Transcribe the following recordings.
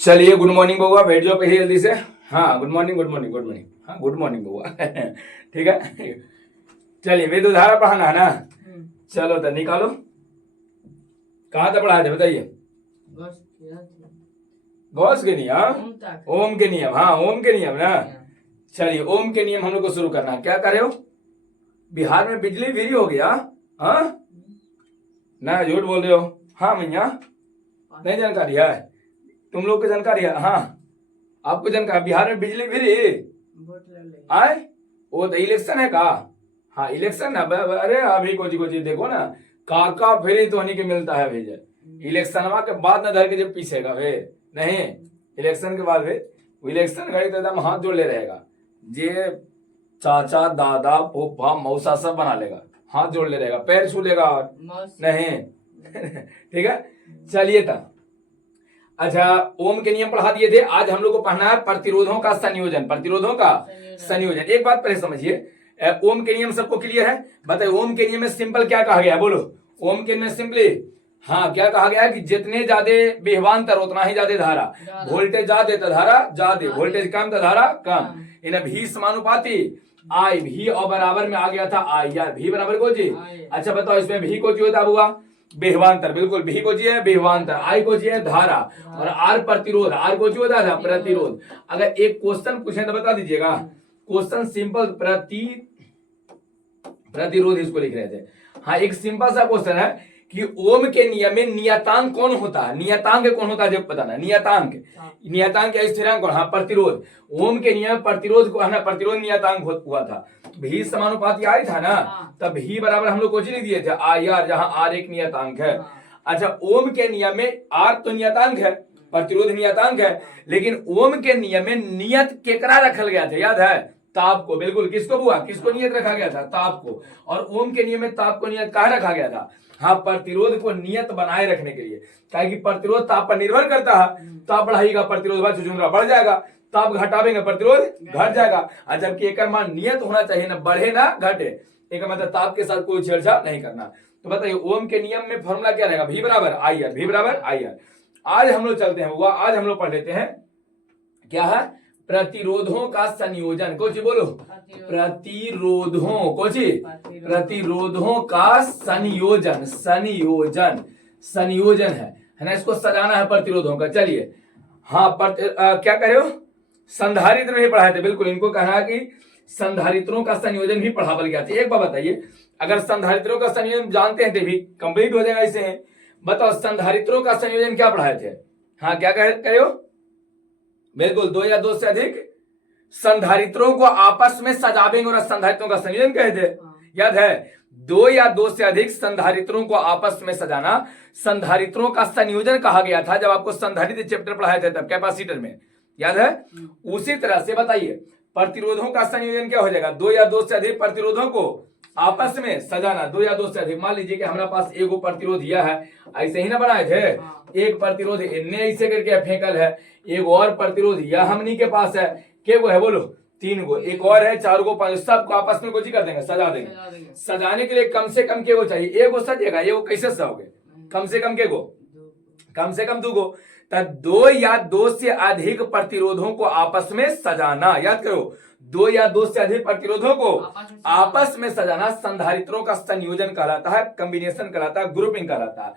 चलिए good morning बउआ, बैठ जाओ कहिए जल्दी से। हाँ good morning good morning good morning. हाँ गुड मॉर्निंग बउआ ठीक है। चलिए वेदोधारा पढ़ाना है ना। चलो तो निकालो, कहाँ तक पढ़ाए थे बताइए। गॉस के नियम, ओम के नियम। हाँ ओम के नियम ना। चलिए ओम के नियम हम लोग को शुरू करना है। क्या कर रहे हो? बिहार में बिजली फ्री हो गया? हाँ ना, झूठ बोल रहे हो। हाँ भैया नहीं जानकारी है तुम लोग को? जानकारी है? हाँ आपको जानकारी, बिहार में बिजली फ्री आए? वो तो इलेक्शन है का? हाँ इलेक्शन है। अरे अभी कोची देखो ना, काका फ्री तो नहीं के मिलता है भेजा। इलेक्शन के बाद ना धर के जब पीछेगा वे नहीं, इलेक्शन के बाद वे इलेक्शन घड़ी तो एकदम हाथ जोड़ ले रहेगा। जे चाचा दादा फूफा मौसा सब बना लेगा, हाथ जोड़ ले रहेगा, पैर छू लेगा नहीं ठीक है। चलिए तब अच्छा, ओम के नियम पढ़ा दिए थे। आज हम लोग को पढ़ना है प्रतिरोधों का संयोजन। प्रतिरोधों का संयोजन। एक बात पहले समझिए, ओम के नियम सबको क्लियर है? बताइए ओम के नियम में सिंपल क्या कहा गया है? बोलो ओम के नियम में सिंपली हाँ क्या कहा गया है कि जितने ज्यादा विभवांतर उतना ही ज्यादा धारा। वोल्टेज ज्यादा तो धारा ज्यादा, वोल्टेज कम तो धारा कम। इन भी समानुपाती आई, भी और बराबर में आ गया था आई, यार भी बराबर को जी। अच्छा बताओ इसमें भी को जी होता हुआ विभवांतर, बिल्कुल भी को जी है विभवांतर, आई को जी है धारा, और आर प्रतिरोध, आर को जी होता है प्रतिरोध। अगर एक क्वेश्चन पूछे तो बता दीजिएगा। क्वेश्चन सिंपल प्रतिरोध इसको लिख रहे थे। हाँ एक सिंपल सा क्वेश्चन है कि ओम के नियम में नियतांक कौन होता है? नियतांक कौन होता है जब बताना। नियतांक, नियतांक या स्थिरांक कौन? हाँ प्रतिरोध। ओम के नियम प्रतिरोध को है ना, प्रतिरोध नियतांक हुआ था। भी समानुपाती आई था ना, तब भी बराबर हम लोग कुछ नहीं दिए थे आई आर, जहां आर एक नियतांक है। अच्छा ओम के नियम में आर तो नियतांक है, प्रतिरोध नियतांक है, लेकिन ओम के नियम में नियत केकरा रखल गया था याद है? ताप को। बिल्कुल किसको बुआ, किसको नियत रखा गया था? ताप को। और ओम के नियम में ताप को नियत कहाँ रखा गया था? हाँ प्रतिरोध को नियत बनाए रखने के लिए। कि प्रतिरोध ताप पर निर्भर करता है, ताप बढ़ाएगा प्रतिरोध बढ़ जाएगा, ताप घटावेंगे प्रतिरोध घट जाएगा। जबकि एक मान नियत होना चाहिए, ना बढ़े ना घटे। एक मतलब ताप के साथ कोई छेड़छाड़ नहीं करना। तो बताइए ओम के नियम में फॉर्मूला क्या रहेगा? भी बराबर आई आर, भी बराबर आई आर। आज हम लोग चलते हैं हुआ, आज हम लोग पढ़ लेते हैं क्या है? प्रतिरोधों का संयोजन। कुछ बोलो, प्रतिरोधों कुछ, प्रतिरोधों का संयोजन। संयोजन, संयोजन है ना, इसको सजाना है प्रतिरोधों का। चलिए हाँ क्या करे हो? संधारित्र नहीं पढ़ाए थे, बिल्कुल इनको कहना है कि संधारित्रों का संयोजन भी पढ़ावल गया था। एक बार बताइए, अगर संधारित्रों का संयोजन जानते हैं तो भी कंप्लीट हो जाएगा इसे। बताओ संधारित्रों का संयोजन क्या पढ़ाए थे? हाँ क्या कहे हो? बिल्कुल दो या दो से अधिक संधारित्रों को आपस में सजावेंगे और संधारित्रों का संयोजन कहे थे। याद है? दो या दो से अधिक संधारित्रों को आपस में सजाना संधारित्रों का संयोजन कहा गया था, जब आपको संधारित्र चैप्टर पढ़ाए थे तब कैपेसिटर में। याद है? उसी तरह से बताइए प्रतिरोधों का संयोजन क्या हो जाएगा? दो या दो से अधिक प्रतिरोधों को आपस में सजाना। दो या दो से अधिक, मान लीजिए कि हमारे पास एगो प्रतिरोध यह है, ऐसे ही ना बनाए थे। एक प्रतिरोध इनने ऐसे करके फेंकल है, एक और प्रतिरोध यह हमनी के पास है। के गो है बोलो? तीन गो, एक और है, चार गो, पांच, सबको आपस में कुछ कर देंगे, सजा देंगे। सजाने के लिए कम से कम के गो चाहिए? एगो सजेगा, एगो कैसे सजाओगे? कम से कम के गो? कम से कम दो गो। तब दो या दो से अधिक प्रतिरोधों को आपस में सजाना। याद करो, दो या दो से अधिक प्रतिरोधों को आपस में सजाना संधारित्रों का संयोजन कहलाता है, कॉम्बिनेशन कहलाता है, ग्रुपिंग कहलाता है।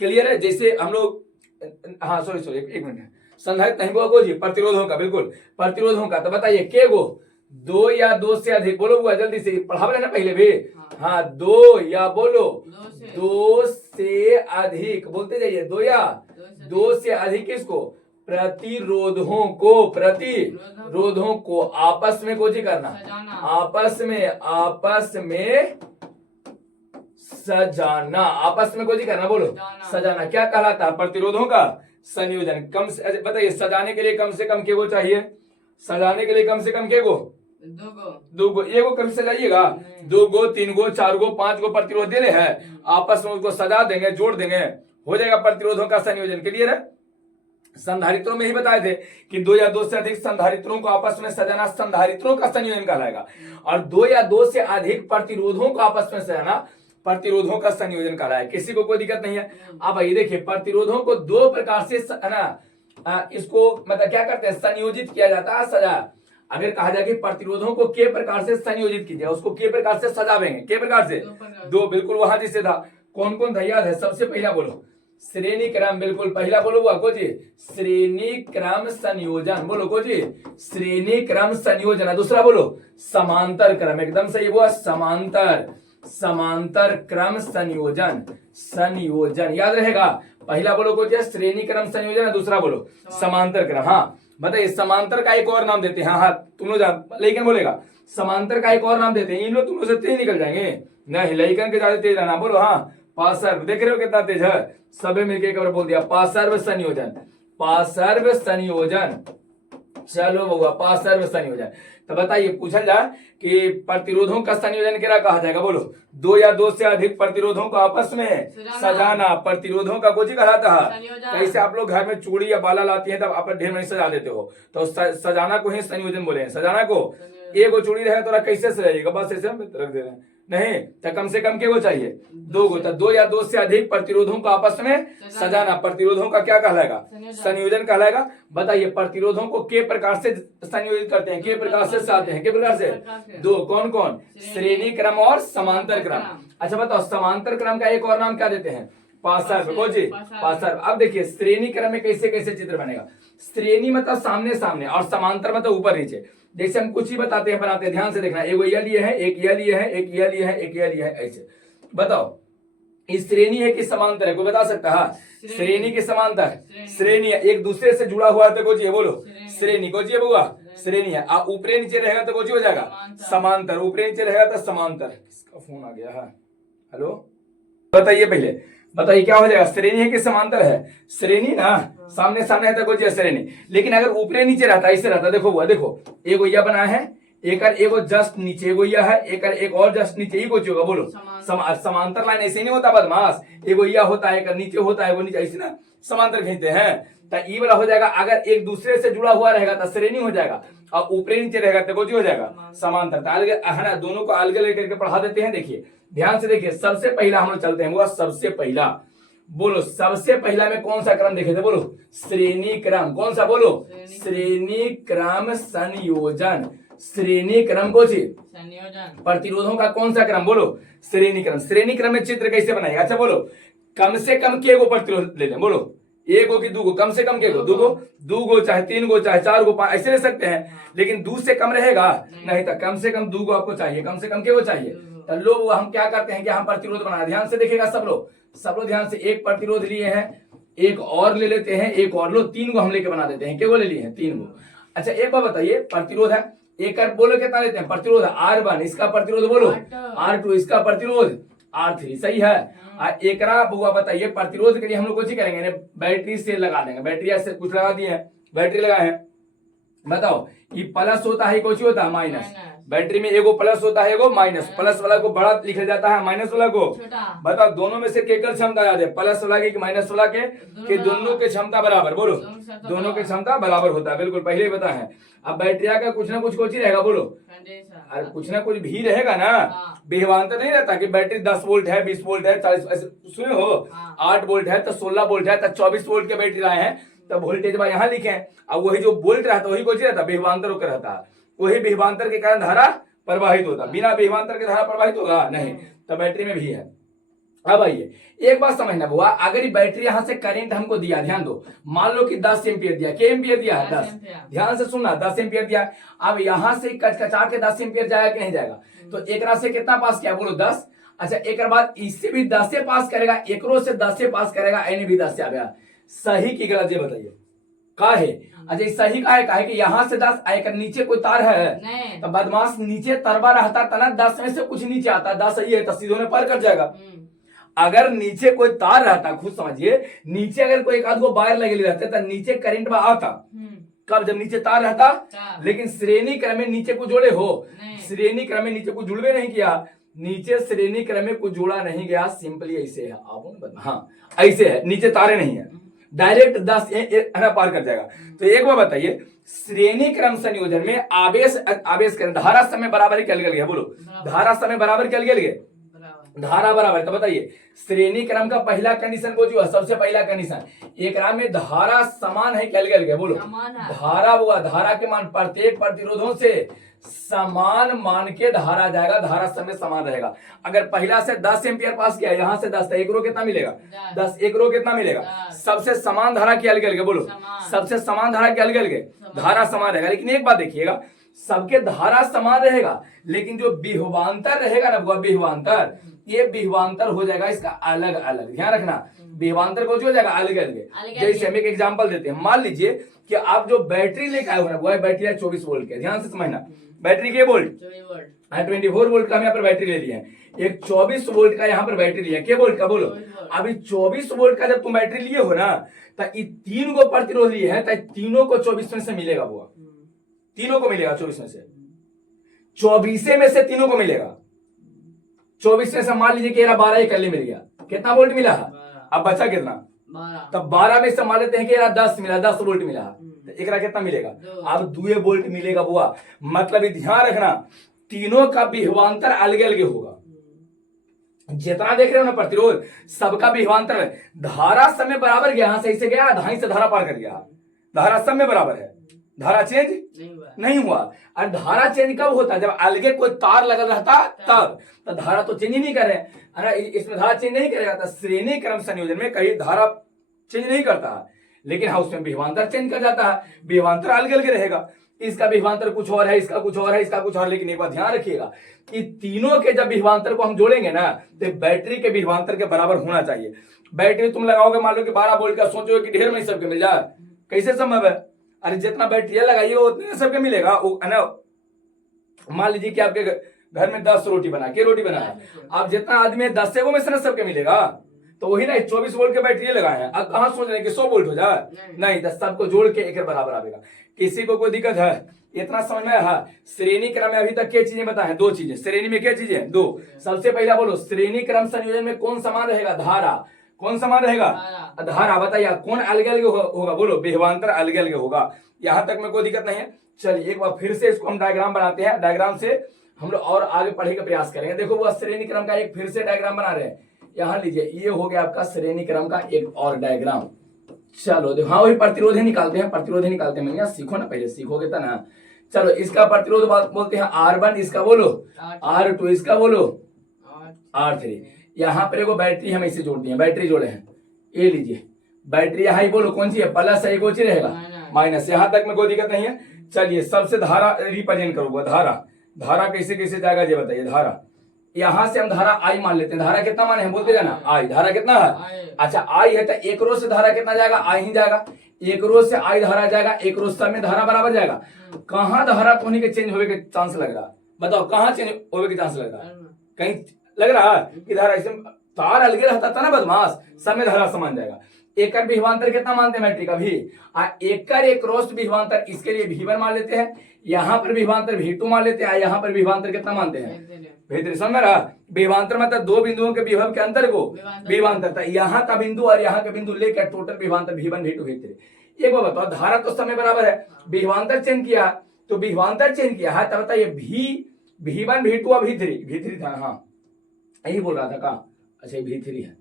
क्लियर है? जैसे हम लोग हाँ सॉरी एक मिनट, संधारित्र नहीं बोलो जी, प्रतिरोधों का, बिल्कुल प्रतिरोधों का। तो बताइए के गो? दो या दो से अधिक, बोलो बुआ जल्दी से, पढ़ा ना पहले भी। हाँ दो या बोलो दो से अधिक, बोलते जाइए। दो या दो से अधिक किसको? प्रतिरोधों को, प्रतिरोधों को आपस में कोची करना, आपस में सजाना, आपस में कोची करना, बोलो सजाना। क्या कहलाता है? प्रतिरोधों का संयोजन। कम से बताइए सजाने के लिए कम से कम के गो चाहिए? सजाने के लिए कम से कम के गो? दो गो। एगो कभी सजाइएगा? दो गो, तीन गो, चार गो, पांच गो प्रतिरोध दे रहे हैं, आपस में उसको सजा देंगे, जोड़ देंगे, हो जाएगा प्रतिरोधों का संयोजन। क्लियर है? संधारित्रों में ही बताए थे कि दो या दो से अधिक संधारित्रों को आपस में सजाना संधारित्रों का संयोजन कहलाएगा, और दो या दो से अधिक प्रतिरोधों को आपस में सजाना प्रतिरोधों का संयोजन कहलाएगा। किसी को कोई दिक्कत नहीं है? अब ये देखिए प्रतिरोधों को दो प्रकार से है ना इसको मतलब क्या करते हैं, संयोजित किया जाता है, सजा। अगर कहा जाए कि प्रतिरोधों को के प्रकार से संयोजित कीजिए, उसको के प्रकार से सजावेंगे, के प्रकार से दो, बिल्कुल वहां जिससे था। कौन कौन था याद है? सबसे पहला बोलो श्रेणी क्रम, बिल्कुल पहला बोलो हुआ कोची श्रेणी क्रम संयोजन, बोलो कोची श्रेणी क्रम संयोजन। दूसरा बोलो समांतर क्रम, एकदम सही हुआ, समांतर, समांतर क्रम संयोजन, संयोजन याद रहेगा। पहला बोलो कोची श्रेणी क्रम संयोजन, दूसरा बोलो समांतर क्रम। हाँ बताइए, समांतर का एक और नाम देते हैं। हाँ तुम लोग जान, लेकिन बोलेगा समांतर का एक और नाम देते हैं। इन लोग तुम लोग से तेज निकल जाएंगे, नहीं लेकिन के ज्यादा तेज रहना। बोलो हाँ पार्श्व, देख रहे हो कितना तेज है, सबे मिलके एक बार बोल दिया पार्श्व संयोजन, पार्श्व संयोजन। चलो बउआ पार्श्व संयोजन। तो बताइए पूछा जाए कि प्रतिरोधों का संयोजन क्या कहा जाएगा? बोलो दो या दो से अधिक प्रतिरोधों को आपस में सजाना, प्रतिरोधों का कुछ कहलाता है। कैसे आप लोग घर में चूड़ी या बाला लाती हैं तब आप ढेर में सजा देते हो, तो सजाना को ही संयोजन बोले हैं। सजाना को एक चूड़ी रहे तो कैसे सजाइएगा, बस ऐसे हम रख दे रहे हैं, नहीं तो कम से कम के वो चाहिए दो गो। तो दो या दो से अधिक प्रतिरोधों को आपस में सजाना, प्रतिरोधों का क्या कहलाएगा? संयोजन कहलाएगा। बताइए प्रतिरोधों को के प्रकार से संयोजित करते हैं, के प्रकार से सजाते हैं, के प्रकार से दो, कौन कौन? श्रेणी क्रम और समांतर क्रम। अच्छा बताओ समांतर क्रम का एक और नाम क्या देते हैं? पार्श्व, को जी पार्श्व। अब देखिए श्रेणी क्रम में कैसे कैसे चित्र बनेगा। श्रेणी मतलब सामने सामने और समांतर मतलब ऊपर नीचे। जैसे हम कुछ ही बताते हैं बनाते हैं, ध्यान से देखना, एक यह लिए है, एक यह लिए है, एक यह लिए है, एक यह लिए है, ऐसे बताओ इस श्रेणी है कि समांतर है? कोई बता सकता है? श्रेणी के समांतर, श्रेणी है, एक दूसरे से जुड़ा हुआ है तो कोची है? बोलो श्रेणी, कोची है बुआ? श्रेणी है। ऊपरे नीचे रहेगा तो कोची हो जाएगा? समांतर, ऊपरे नीचे रहेगा तो समांतर। किसका फोन आ गया है? हेलो बताइए, पहले बताइए क्या हो जाएगा? श्रेणी है कि समांतर है? श्रेणी ना, सामने सामने है तो कोई श्रेणी। लेकिन अगर ऊपरे नीचे रहता, ऐसे रहता, देखो हुआ, देखो एक गोइया बना है, एक जस्ट नीचे गोइया है, एक और जस्ट नीचे ही कोई होगा। बोलो समांतर लाइन ऐसे नहीं होता बदमाश, एक गोइया होता है, एक नीचे होता है, वो नीचे ऐसे ना समांतर खींचते हैं। तो ई वाला हो जाएगा, अगर एक दूसरे से जुड़ा हुआ रहेगा तो श्रेणी हो जाएगा, और ऊपरे नीचे रहेगा तो कोई हो जाएगा? समांतर। है ना, दोनों को अलग अलग करके पढ़ा देते हैं। देखिए ध्यान से देखिए, सबसे पहला हम लोग चलते हैं, वो सबसे पहला बोलो, सबसे पहला में कौन सा क्रम देखे थे? बोलो श्रेणी क्रम। कौन सा? बोलो श्रेणी क्रम संयोजन, श्रेणी क्रम को संयोजन। प्रतिरोधों का कौन सा क्रम? बोलो श्रेणी क्रम। श्रेणी क्रम में चित्र कैसे बनाएगा? अच्छा बोलो कम से कम के गो प्रतिरोध ले लें, बोलो एक गो की दो गो, कम से कम के गो, दो गो चाहे तीन गो चाहे चार गो पांच ऐसे ले सकते हैं, लेकिन दो से कम रहेगा नहीं, तो कम से कम दो गो आपको चाहिए, कम से कम के गो चाहिए। तो लोग हम क्या करते हैं कि हम प्रतिरोध बना, ध्यान से देखिएगा सब लोग ध्यान से। एक प्रतिरोध लिए हैं, एक और ले लेते हैं, एक और लो, तीन गो हम लेके बना देते हैं। क्या ले लिए हैं? तीन गो। अच्छा एक बार बताइए, प्रतिरोध है एक बोलो कितना लेते हैं? प्रतिरोध R1, इसका प्रतिरोध बोलो R2, इसका प्रतिरोध R3, सही है। एकरा बुआ बताइए प्रतिरोध के लिए हम लोग कुछ ही करेंगे, बैटरी से लगा देंगे, बैटरी से कुछ लगा दिए हैं, बैटरी लगाए हैं। बताओ ये प्लस होता है, कुछ होता है माइनस। बैटरी में एगो प्लस होता है, एगो माइनस। प्लस वाला को बड़ा लिखा जाता है, माइनस वाला को बताओ। दोनों में से केकर क्षमता याद है? प्लस वाला की माइनस वाला के? कि दोनों की क्षमता बराबर। बोलो दोनों की क्षमता बराबर होता है, बिल्कुल पहले ही पता है। अब बैटरिया का कुछ ना कुछ ही रहेगा, बोलो अरे कुछ ना कुछ भी रहेगा ना, विभवांतर नहीं रहता कि बैटरी 10 वोल्ट है, 20 वोल्ट है, 40, सुने हो 8 वोल्ट है तो 16 वोल्ट है तो 24 वोल्ट के बैटरी लाए हैं, तो वोल्टेज बा यहाँ लिखे। अब वही जो वोल्ट रहता वही कुछ रहता, विभवांतर होकर रहता, वही विभवांतर के कारण धारा प्रवाहित होता, बिना विभवांतर के धारा प्रवाहित होगा नहीं। तो बैटरी में भी है। अब आइए एक बात समझना बुआ, अगर ये बैटरी यहां से करंट हमको दिया, ध्यान दो, मान लो कि 10 एम्पियर दिया, क्या एम्पियर दिया है? 10। ध्यान से सुनना, 10 एम्पियर दिया। अब यहां से कचकचा के 10 एम्पियर जाएगा कि नहीं जाएगा? तो एक से कितना पास किया? बोलो 10। अच्छा एक बाद इससे भी 10 से पास करेगा, एकरो से 10 से पास करेगा, एने भी 10 से आ गया। सही की गलत ये बताइए का है? अच्छा सही का है कि यहाँ से 10 आएगा, नीचे कोई तार है तो बदमाश नीचे तरबा रहता तना, 10 में से कुछ नीचे आता, 10 सही है तो सीधे में पार कर जाएगा। अगर नीचे कोई तार रहता, खुद समझिए, नीचे अगर कोई एक आध गो वायर लगे रहते तो नीचे करंट में आता। कब? जब नीचे तार रहता। लेकिन श्रेणी क्रम में नीचे को जोड़े हो? श्रेणी क्रम में नीचे को जुड़वे नहीं किया, नीचे श्रेणी क्रम में कुछ जोड़ा नहीं गया, सिंपली ऐसे है। हाँ ऐसे है, नीचे तारे नहीं है, डायरेक्ट 10 पार कर जाएगा। तो एक बार बताइए, श्रेणी क्रम संयोजन में आवेश करें धारा समय बराबर क्या गया? बोलो धारा समय बराबर क्या गया? धारा बराबर है। तो बताइए श्रेणी क्रम का पहला कंडीशन को जो है, सबसे पहला कंडीशन एक में धारा समान है कि अलग अलग है, बोलो। धारा हुआ, धारा के मान प्रत्येक प्रतिरोधों से समान मान के धारा जाएगा, धारा समय समान रहेगा। अगर पहला से 10 एम्पियर पास किया, यहां से 10, तो एक रो कितना मिलेगा 10, एक रो कितना मिलेगा। सबसे समान धारा की अलग अलग है, बोलो। सबसे समान धारा की अलग अलग है, धारा समान रहेगा। लेकिन एक बात देखिएगा, सबके धारा समान रहेगा, लेकिन जो विभवांतर रहेगा ना, वो विभवांतर, ये विभवांतर हो जाएगा इसका अलग अलग। ध्यान रखना, विभवांतर को जो हो जाएगा अलग अलग। जैसे हम एक एग्जांपल देते हैं, मान लीजिए कि आप जो बैटरी लेकर आए हो ना, वो है बैटरी है 24 वोल्ट के। ध्यान से समझना, बैटरी के वोल्ट 24 वोल्ट का हम यहाँ पर बैटरी ले लिया है, एक 24 वोल्ट का यहाँ पर बैटरी लिया, क्या वोल्ट का, बोलो। अभी 24 वोल्ट का जब तुम बैटरी लिए हो ना, तो तीन को प्रतिरोध लिए है, तो तीनों को 24 में से मिलेगा, वो तीनों को मिलेगा 24 में से, 24 में से तीनों को मिलेगा। 24 में से मान लीजिए कि 12 इकल्ले मिल गया, कितना वोल्ट मिला है, अब बचा कितना, तब 12 में से मान लेते हैं कि 10 मिला, 10 वोल्ट मिला, तो एक कितना मिलेगा, अब 2 वोल्ट मिलेगा बुआ। मतलब ध्यान रखना, तीनों का विभवांतर अलग अलग होगा। जितना देख रहे हो ना प्रतिरोध, सबका विभवांतर है। धारा समय बराबर गया, यहां से गया, ढाई से धारा पार कर गया, धारा समय बराबर है, धारा चेंज नहीं हुआ। और धारा चेंज कब होता है, जब अलगे कोई तार लगा रहता तब, तो धारा तो चेंज ही नहीं करे, है ना, इसमें धारा चेंज नहीं करेगा। तो श्रेणी क्रम संयोजन में कहीं धारा चेंज नहीं करता, लेकिन हाँ उसमें विभवांतर चेंज कर जाता है, विभवांतर अलग अलग रहेगा। इसका विभवांतर कुछ और है, इसका कुछ और है, इसका कुछ और। लेकिन एक बात ध्यान रखिएगा कि तीनों के जब विभवांतर को हम जोड़ेंगे ना, तो बैटरी के विभवांतर के बराबर होना चाहिए। बैटरी तुम लगाओगे, मान लो कि 12 वोल्ट का, सोचोगे कि ढेर में सबके मिल जाए, कैसे संभव है। अरे जितना बैटरी लगाइए उतने सबके मिलेगा, मान लीजिए कि आपके घर में 10 रोटी बना के रोटी बना है, अब जितना आदमी 10 से वो में से सबके मिलेगा, तो वही ना 24 वोल्ट के बैटरी लगाए हैं। अब कहां सोच रहे हैं कि 100 वोल्ट हो जाए, नहीं, 10 सबको जोड़ के एक बराबर आएगा। किसी को कोई दिक्कत है, इतना समझ में है। श्रेणी क्रम में अभी तक क्या चीजें बताए हैं, 2 चीजें। श्रेणी में क्या चीजें, 2। सबसे पहला बोलो, श्रेणी क्रम संयोजन में कौन समान रहेगा, धारा। कौन समान रहेगा, धारा। बताइए कौन अलग अलग होगा, बोलो। विभवांतर अलग अलग होगा। यहां तक में कोई दिक्कत नहीं है। चलिए एक बार फिर से इसको हम डायग्राम बनाते हैं, डायग्राम से हम लोग और आगे पढ़ने का प्रयास करेंगे। देखो वो श्रेणी क्रम का एक फिर से डायग्राम बना रहे हैं। यहाँ लीजिए, ये हो गया आपका श्रेणी क्रम का एक और डायग्राम। चलो देखो, हाँ वही प्रतिरोध निकालते हैं, प्रतिरोध निकालते हैं। मैंने सीखो ना, पहले सीखोगे तो ना। चलो इसका प्रतिरोध बोलते हैं R1, इसका बोलो R2, इसका बोलो R3। यहाँ पर एगो बैटरी हम इसे जोड़ दिए, बैटरी जोड़े हैं। ये लीजिए बैटरी, यहाँ ही बोलो कौन सी है, प्लस है, कौन सी रहेगा माइनस। यहाँ तक में कोई दिक्कत नहीं है। चलिए सबसे धारा रिप्रेजेंट करूंगा, धारा। धारा कैसे कैसे जाएगा ये बताइए। धारा यहां से हम धारा आई मान लेते हैं। धारा कितना माने हैं, बोलते जाना, आई। धारा कितना है, अच्छा आई है, तो एक रो से धारा कितना जाएगा, आई ही जाएगा। एक रो से आई धारा जाएगा, एक रो सब में धारा बराबर जाएगा। कहां धारा होने के चेंज होने के चांस लग रहा, बताओ कहां चेंज होने के चांस लग रहा, कहीं लग रहा है कि धारा इसमें तार अलग रहता था ना बदमाश, सब में धारा समान जाएगा। एकर विभवांतर कितना मानते हैं मैट्रिक अभी, एकर एक रोस्ट विभवांतर, इसके लिए V1 मान लेते हैं। यहाँ पर विभवांतर V2 मान लेते हैं। यहाँ पर विभवांतर कितना मानते हैं, भीतर। समझ रहा, विभवांतर मतलब 2 बिंदुओं के विभव के अंतर को विभवांतर था। यहाँ का बिंदु और यहाँ का बिंदु लेकर टोटल विभवांतर V1 V2 V3। एक बार बताओ, धारा तो समय बराबर है, विभवांतर चेंज किया तो विभवांतर चेंज किया है, तब बताइए V1 V2 और V3 था। हाँ यही बोल रहा था का, अच्छा V3 है।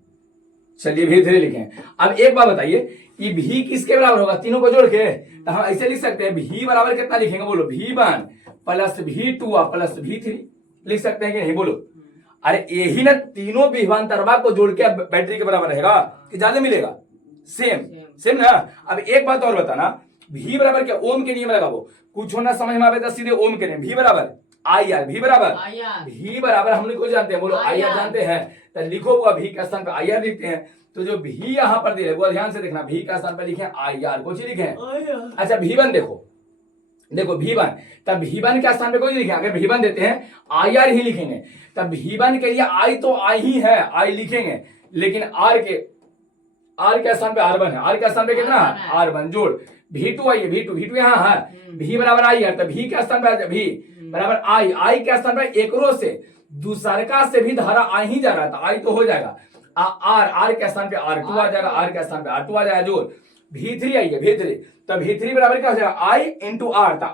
चलिए V3 लिखें। अब एक बात बताइए, ये V किसके बराबर होगा, तीनों को जोड़ के, तो हम ऐसे लिख सकते हैं V बराबर कितना लिखेंगे, बोलो V1 plus V2 plus V3 लिख सकते हैं कि नहीं, बोलो। अरे यही ना तीनों विभवांतरवा को जोड़ के बैटरी के बराबर रहेगा कि ज्यादा मिलेगा, सेम ना। अब एक बात और बताना, V बराबर क्या, ओम के नियम लगाओ, कुछ होना समझ में आवे तो सीधे ओम के नियम। V बराबर IR, V बराबर हम लोग को जानते हैं, बोलो IR जानते हैं, तो लिखो वो V का स्थान पर IR लिखते हैं। तो जो V यहाँ पर दे रहे वो ध्यान से देखना, V का स्थान पर लिखे IR, कुछ लिखे। अच्छा V1 देखो V1, तब V1 के स्थान पे कोई लिखे, अगर V1 देते हैं IR ही लिखेंगे, तब V1 के लिए I तो I ही है, I लिखेंगे। लेकिन R के स्थान पे R1 है, R के स्थान पे कितना है, R1 जोड़। V2 आइए, V2 यहाँ है, V बराबर I है, तब V के स्थान पे V बराबर I के स्थान पे एक रो से दूसरका से भी धारा I ही जा रहा था, I तो हो जाएगा। R के स्थान पे R2 आ जाएगा, R के स्थान पे R2 आ जाएगा, जोड़। V3 आइए, V3, तब V3 बराबर क्या हो जाएगा, I इंटू R, तो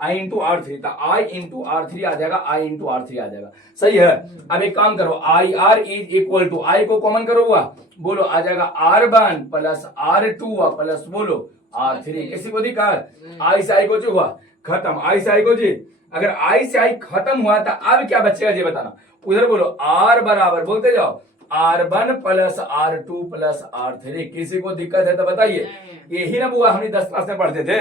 आई इंटू आर थ्री, तो आई इंटू आर थ्री आ जाएगा, आई इंटू आर थ्री आ जाएगा। सही है। अब एक काम करो, I R is equal to, I को कॉमन करो हुआ, बोलो आ जाएगा R one plus R two plus बोलो आर थ्री। किसी को दिक्कत? आई से आई को जो हुआ खत्म, आई से आई को जी। अगर आई से आई खत्म हुआ तो अब क्या बचेगा जी बताना। उधर बोलो आर बराबर, बोलते जाओ R one plus R two plus R three. किसी को दिक्कत है तो बताइए। यही ना बुआ हमने 10 क्लास में पढ़ते थे।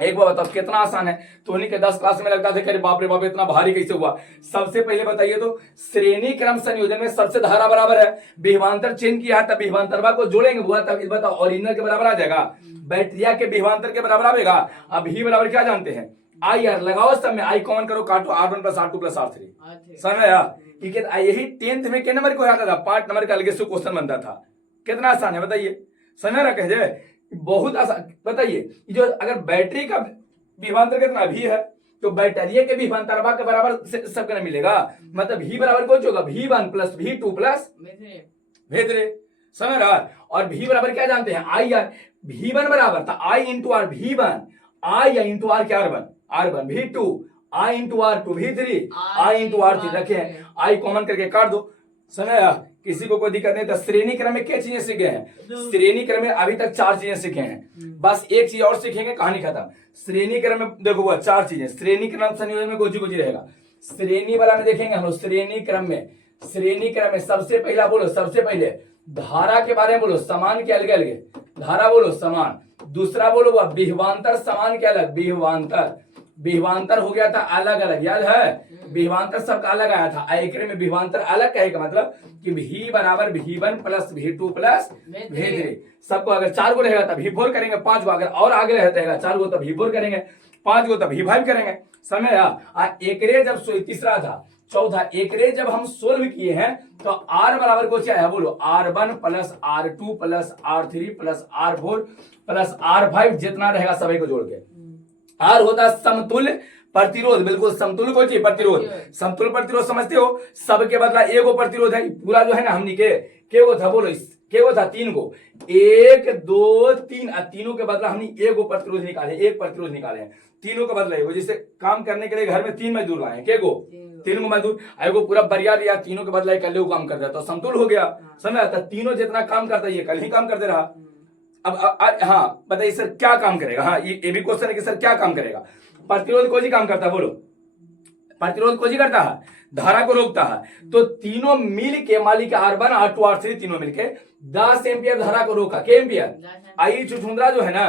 एक बार बताओ कितना आसान है। तो उन्हीं के 10 क्लास में लगता था कि बाप रे बाप इतना भारी कैसे हुआ। सबसे पहले बताइए तो श्रेणी क्रम संयोजन में सबसे धारा बराबर है, विभवांतर चिन्ह किया है, तब विभवांतरवा को जोड़ेंगे बुआ, तब बताओ ओरिजिनल के बराबर आ जाएगा, बैटरिया के विभवांतर के बराबर आएगा। अब ही बराबर क्या जानते हैं, आई आर लगाओ, सब में आई कॉमन करो, काटो R one plus R two plus R three. समझ आया? यही 10th में के नंबर को आता था, 5 नंबर का अलग से क्वेश्चन बनता था। कितना आसान है बताइए। समझ रहा कह बहुत आसान। बताइए जो अगर बैटरी का विभवांतर कितना भी है तो बैटरिया के विभवांतर के बराबर सबका मिलेगा। मतलब भी बराबर कौन होगा, भी one plus V two plus V three. समझ रहा? और भी बराबर क्या जानते हैं, आई आर। भी वन बराबर था आई इंटू आर, भी वन आई इंटू आर क्या आर वन भी two I into R two भी three I into R three रखे हैं, आई कॉमन करके काट दो। समझ? किसी को कोई दिक्कत नहीं। तो श्रेणी क्रम में क्या चीजें सीखे हैं, श्रेणी क्रम में अभी तक 4 चीजें सीखे हैं, बस एक चीज और सीखेंगे, कहानी खत्म। श्रेणी क्रम में देखो वो 4 चीजें। श्रेणी क्रम संयोजन में कुछ रहेगा, श्रेणी वाला में देखेंगे हम लोग। श्रेणी क्रम में सबसे पहला बोलो, सबसे पहले धारा के बारे में बोलो, समान के अलग अलग धारा बोलो समान। दूसरा बोलो वह विभवांतर, समान के अलग विभवांतर हो गया था अलग अलग, याद है? विभवांतर सबका अलग आया था, एकरे में विभवांतर अलग कहेगा मतलब कि भी बराबर V one plus V two plus V three. सबको अगर 4 को रहेगा तब भी 4 करेंगे, 5 को अगर और आगे रहेगा 4 को तब भी 4 करेंगे, 5 को तब भी 5 करेंगे। समझ आया? एकरे जब तीसरा था, चौथा एकरे जब हम सोल्व किए हैं तो आर बराबर को क्या है बोलो, R one plus R two plus R three plus R four plus R five, जितना रहेगा सभी को जोड़ के। आर होता समतुल्य प्रतिरोध, बिल्कुल समतुल्य को चाहिए प्रतिरोध। समतुल्य प्रतिरोध समझते हो, सबके बदला एगो प्रतिरोध है पूरा जो है ना हमनी के वो था बोलो, के वो था 3 को, 1 2 3, तीनों के बदला हमने एगो प्रतिरोध निकाले, एक प्रतिरोध निकाले हैं। तीनों का बदला एगो, जैसे काम करने के लिए घर में 3 मजदूर लाए, के गो 3 को मजदूर, एगो पूरा बरिया लिया, तीनों के बदला कल काम कर दिया तो समतुल हो गया। समझ आता? तीनों जितना काम करता है ये कल ही काम करते रहा। अब हाँ बताइए सर क्या काम करेगा, हाँ ये भी क्वेश्चन है कि सर क्या काम करेगा। प्रतिरोध को जी काम करता है, बोलो प्रतिरोध को जी करता है, धारा को रोकता है। तो तीनों मिल के मालिक R1 R2 R3 तीनों मिलके 10 एम्पियर धारा को रोका। के एम्पियर? आई छुछुंदरा जो है ना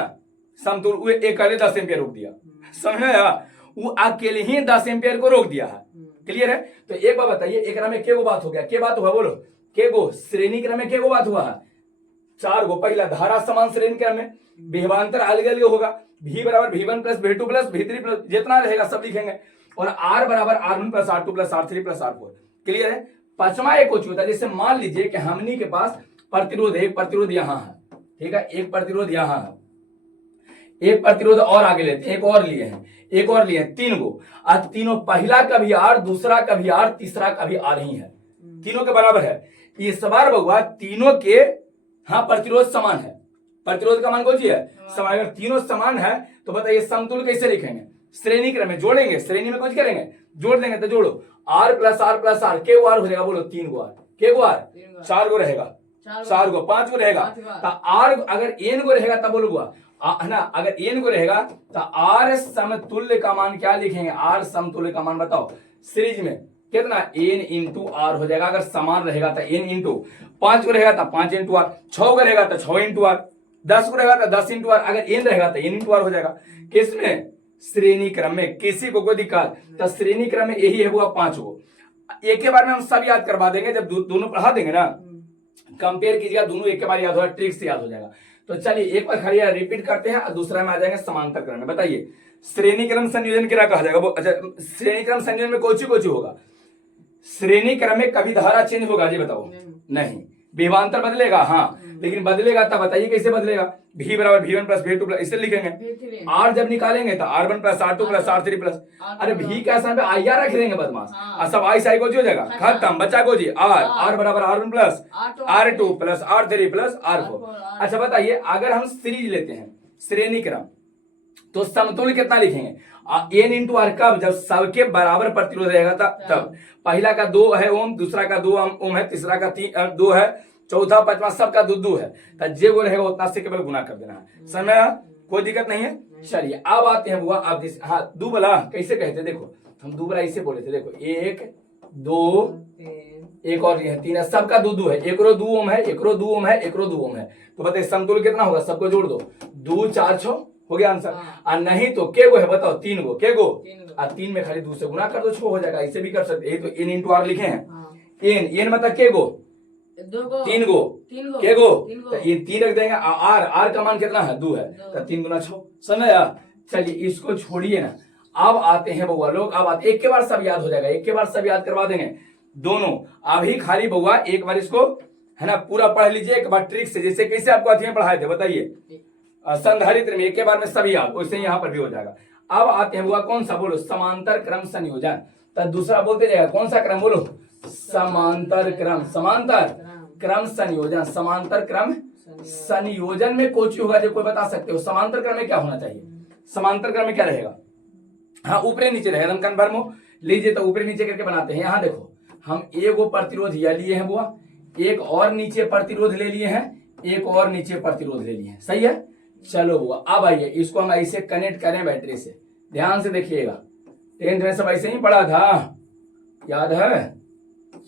समतुल, वो अकेले 10 एम्पियर रोक दिया। समझे? वो अकेले ही 10 एम्पियर को रोक दिया है। क्लियर है? तो एक बात बताइए, एक में के गो बात हो गया, के बात हुआ बोलो, के गो श्रेणी क्रम में के गो बात हुआ है, 4 गो। पहला धारा समान श्रेणी क्रम में, विभवांतर अलग अलग होगा, भी बराबर V one plus V two plus V three plus जितना रहेगा सब लिखेंगे, और आर बराबर R one plus R two plus R three plus R four. Clear है? पांचवा एक कुछ होता है, जैसे मान लीजिए कि हमनी के पास प्रतिरोध है, एक प्रतिरोध यहाँ है, ठीक है, एक प्रतिरोध यहाँ है, एक प्रतिरोध और आगे लेते हैं, एक और लिए हैं, एक और लिए हैं, 3 गो। आज तीनों पहला का भी आर, दूसरा का भी आर, तीसरा का भी आर ही है, तीनों के बराबर है। इस बार बगुआ तीनों के हाँ प्रतिरोध समान है, प्रतिरोध का मान कौन सी है, समान। अगर तीनों समान है तो बताइए समतुल्य कैसे लिखेंगे, श्रेणी क्रम में जोड़ेंगे, श्रेणी में कुछ करेंगे जोड़ देंगे, तो जोड़ो R plus R plus R, के आर हो जाएगा बोलो 3 गो आर, के गो आर 4 गो रहेगा, 4 गो 5 गो रहेगा, तो आर अगर एन गो रहेगा तब बोलो है ना, अगर एन को रहेगा तो आर समतुल्य का मान क्या लिखेंगे, आर समतुल्य का मान बताओ सीरीज में कितना, एन इंटू आर हो जाएगा। अगर समान रहेगा तो एन इंटू, 5 को रहेगा तो 5 इंटू आर, 6 को रहेगा तो 6 इंटू आर, 10 को रहेगा तो 10 इंटू आर, अगर एन रहेगा तो एन इंटू आर हो जाएगा। किसमें? श्रेणी क्रम में। किसी को कोई दिक्कत तो श्रेणी क्रम में यही है वो 5 को। एक के बार में हम सब याद करवा देंगे, जब दोनों पढ़ा देंगे ना, कंपेयर कीजिएगा, दोनों एक के बार याद होगा, ट्रिक से याद हो जाएगा। तो चलिए एक बार खड़िया रिपीट करते हैं, और दूसरा में आ जाएंगे समांतर क्रम में। बताइए श्रेणी क्रम संयोजन क्या कहा जाएगा? अच्छा, श्रेणी क्रम संयोजन में कोची कोची होगा? श्रेणी क्रम में कभी धारा चेंज होगा जी बताओ? नहीं। विभवांतर बदलेगा? हाँ, लेकिन बदलेगा तब बताइए कैसे बदलेगा? भी बराबर V one plus V two plus, इसे लिखेंगे। आर जब निकालेंगे तो R one plus R two plus R three plus, अरे भी के स्थान पे आई आर रख देंगे बदमाश, और सब आई साई को जो हो जाएगा खत्म, बचा को जी आर, आर बराबर R one plus R two plus R three plus R four. अच्छा बताइए अगर हम सीरीज लेते हैं, श्रेणी क्रम, तो समतुल्य कितना लिखेंगे? एन इंटू आर कब? जब सबके बराबर प्रतिरोध रहेगा तब। पहला का 2 है ओम, दूसरा का 2 ओम है, तीसरा का 2 है, चौथा पांचवा सबका 2 है, तो जे वो रहेगा उतना से केवल गुना कर देना है। समझ में? कोई दिक्कत नहीं है। चलिए अब आते हैं बुआ, आप हाँ दुबला कैसे कहते, देखो हम दुबला ऐसे बोले थे, देखो 1 2 एक और है 3 है, सबका 2 है, एकरो 2 ओम है, एकरो 2 ओम है, एकरो 2 ओम है, तो बताइए समतुल्य कितना होगा? सबको जोड़ दो, 2 4 6 हो गया आंसर। और नहीं तो के गो है बताओ? 3 गो। के गो? और 3 में खाली 2 से गुना कर दो, 6 हो जाएगा। ऐसे भी कर सकते हैं, तो एन इंटू आर लिखे हैं। एन मतलब के गो? 3 गो। के गो? तो ये 3 रख देंगे। आर का मान कितना है? 2 है, तो 3 गुना 6। समझा? चलिए इसको छोड़िए ना, अब आते हैं बउआ लोग, अब आते एक के बार सब याद हो जाएगा, एक के बार सब याद करवा देंगे दोनों। अभी खाली बउआ एक बार इसको है ना पूरा पढ़ लीजिए एक बार ट्रिक से, जैसे कैसे आपको अथी में पढ़ाए थे बताइए, संधारित्र में एक के बार में सब याद, वैसे यहाँ पर भी हो जाएगा। अब आते हैं बउआ कौन सा? बोलो समांतर क्रम संयोजन। तो दूसरा बोलते जाएगा कौन सा क्रम? बोलो समांतर क्रम, समांतर क्रम संयोजन। समांतर क्रम संयोजन में कोई होगा जो कोई बता सकते हो? समांतर क्रम में क्या होना चाहिए? समांतर क्रम में क्या रहेगा? हाँ ऊपरी नीचे रहेगा, एकदम कन्फर्म हो लीजिए। तो ऊपरी नीचे करके बनाते हैं। यहाँ देखो हम एगो प्रतिरोध यह लिए हैं बुआ, एक और नीचे प्रतिरोध ले लिए हैं, एक और नीचे प्रतिरोध ले लिए हैं, सही है। चलो बुआ अब आइए इसको हम ऐसे कनेक्ट करें बैटरी से, ध्यान से देखिएगा। 10th में सब ऐसे ही पढ़ा था, याद है?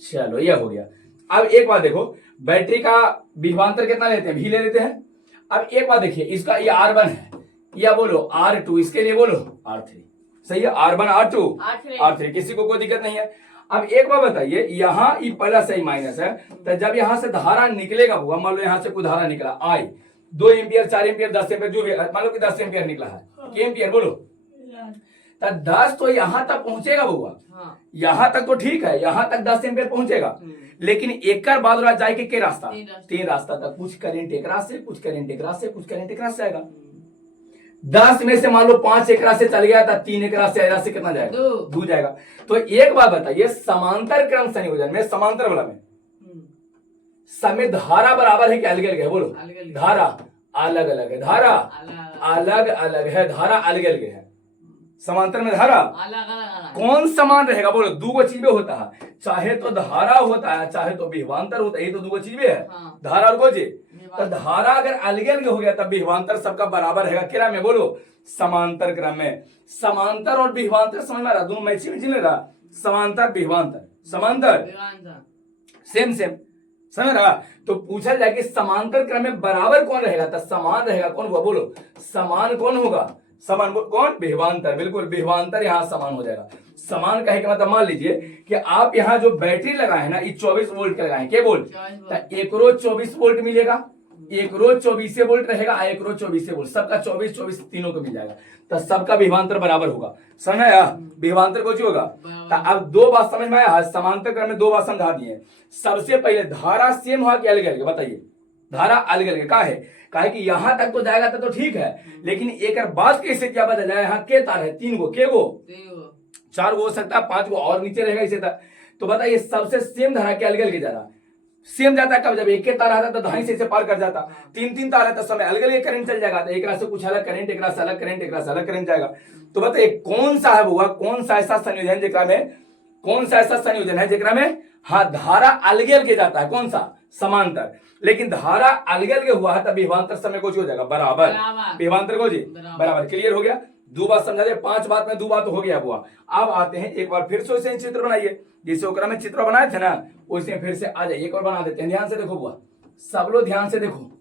चलो यह हो गया। अब एक बात देखो, बैटरी का विभवांतर कितना लेते हैं? भी ले लेते हैं। अब एक बात देखिए, इसका ये R1 है, या बोलो R2, इसके लिए बोलो R3, सही है। R1 R2 किसी को कोई दिक्कत नहीं है। अब एक बार बताइए, यहाँ ये प्लस है माइनस है, तो जब यहाँ से धारा निकलेगा बुआ, मान लो यहाँ से कोई धारा निकला आई 2 एम्पियर 4 एम्पियर 10 एम्पियर जो भी, मान लो कि 10 एम्पियर निकला है, कि एम्पियर बोलो, तो 10 तो यहाँ तक पहुंचेगा बुआ, यहाँ तक तो ठीक है, यहाँ तक 10 एम्पियर पहुंचेगा, लेकिन एक बाद जाए के रास्ता 3 रास्ता तक, कुछ करेंट एक रास्ते से, कुछ करेंट एक रास्ते से, कुछ करेंट एक रास्ते आएगा। 10 में से मान लो 5 एक रास्ते चल गया था, 3 एक रास्ते कितना जाएगा? 2 जाएगा। तो एक बात बताइए, समांतर क्रम संयोजन में, समांतर वाला में समय धारा बराबर है कि अलग अलग है? बोलो धारा अलग अलग है, धारा अलग अलग है, धारा अलग अलग है। समांतर में धारा कौन समान रहेगा? बोलो 2 चीजें होता है, चाहे तो धारा होता है, चाहे तो विभवांतर होता है, ये तो 2 चीजें है, धारा और गोजे। तो धारा अगर अलग अलग हो गया तब विभवांतर सबका बराबर रहेगा। क्या में? बोलो समांतर क्रम में। समांतर और विभवांतर समझ में आ रहा? दोनों मैचिंग में चिन्ह रहा, समांतर विभवांतर, समांतर सेम सेम, समझ रहा? तो पूछा जाए कि समांतर क्रम में बराबर कौन रहेगा? तो समान रहेगा कौन हुआ? बोलो समान कौन होगा? समान कौन? विभवांतर, बिल्कुल विभवांतर यहाँ समान हो जाएगा। समान कहे का मतलब मान लीजिए कि आप यहाँ जो बैटरी लगाए हैं ना, ये 24 वोल्ट का लगाए, क्या वोल्ट? तो एक रोज 24 वोल्ट मिलेगा, एक रोज 24 वोल्ट रहेगा, एक रोज 24 वोल्ट, सबका 24 तीनों को मिल जाएगा, तो सबका विभवांतर बराबर होगा। समझ आया? विभवांतर कुछ होगा। तो अब 2 बात समझ में आया, समांतर क्रम में 2 बात समझा दिए। सबसे पहले धारा सेम हुआ कि अलग अलग? बताइए धारा अलग अलग का है, काहे कि यहाँ तक तो जाएगा तो ठीक है, लेकिन एक बात कैसे क्या बदल जाए? यहाँ के तार है 3 गो, के गो? 4 गो हो सकता है, 5 गो और नीचे रहेगा इसे तक। तो बताइए सबसे सेम धारा के अलग अलग जा रहा? सेम जाता है कब? जब एक के तार आता तो धाई से इसे पार कर जाता। 3 तार है तो समय अलग अलग करंट चल जाएगा, तो एक से कुछ अलग करंट, एक से अलग करंट, एक से अलग करंट जाएगा। तो बताइए कौन सा है बुआ, कौन सा ऐसा संयोजन जेकरा में, कौन सा ऐसा संयोजन है जेकरा में हाँ धारा अलग अलग जाता है? कौन सा? समांतर। लेकिन धारा अलग अलग हुआ है तब विभवांतर समय कुछ हो जाएगा बराबर, विभवांतर को जी बराबर। क्लियर हो गया? 2 बात समझा दिया, 5 बात में 2 बात हो गया बुआ। अब आते हैं एक बार फिर से उसे चित्र बनाइए, जिसे ओकरा में चित्र बनाए थे ना उसे फिर से आ जाइए, एक और बना देते हैं। ध्यान से देखो बुआ, सब लोग ध्यान से देखो।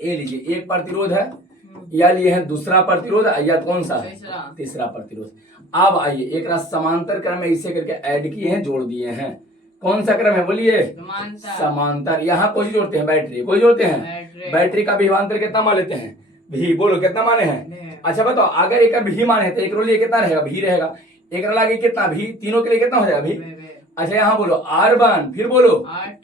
ये लीजिए एक प्रतिरोध है, या लिए है दूसरा प्रतिरोध, या कौन सा है? तीसरा प्रतिरोध। अब आइए एक समांतर क्रम में इसे करके ऐड किए हैं, जोड़ दिए हैं। कौन सा क्रम है? बोलिए समांतर। यहाँ कोई जोड़ते हैं? बैटरी। कोई जोड़ते हैं? बैटरी का विभवांतर कितना मान लेते हैं? भी। बोलो कितना माने हैं? अच्छा बताओ, अगर एक भी माने तो एक लिए कितना रहेगा? भी रहेगा। एक लागे कितना? भी। तीनों के लिए कितना हो जाएगा? भी। अच्छा यहाँ बोलो R1, फिर बोलो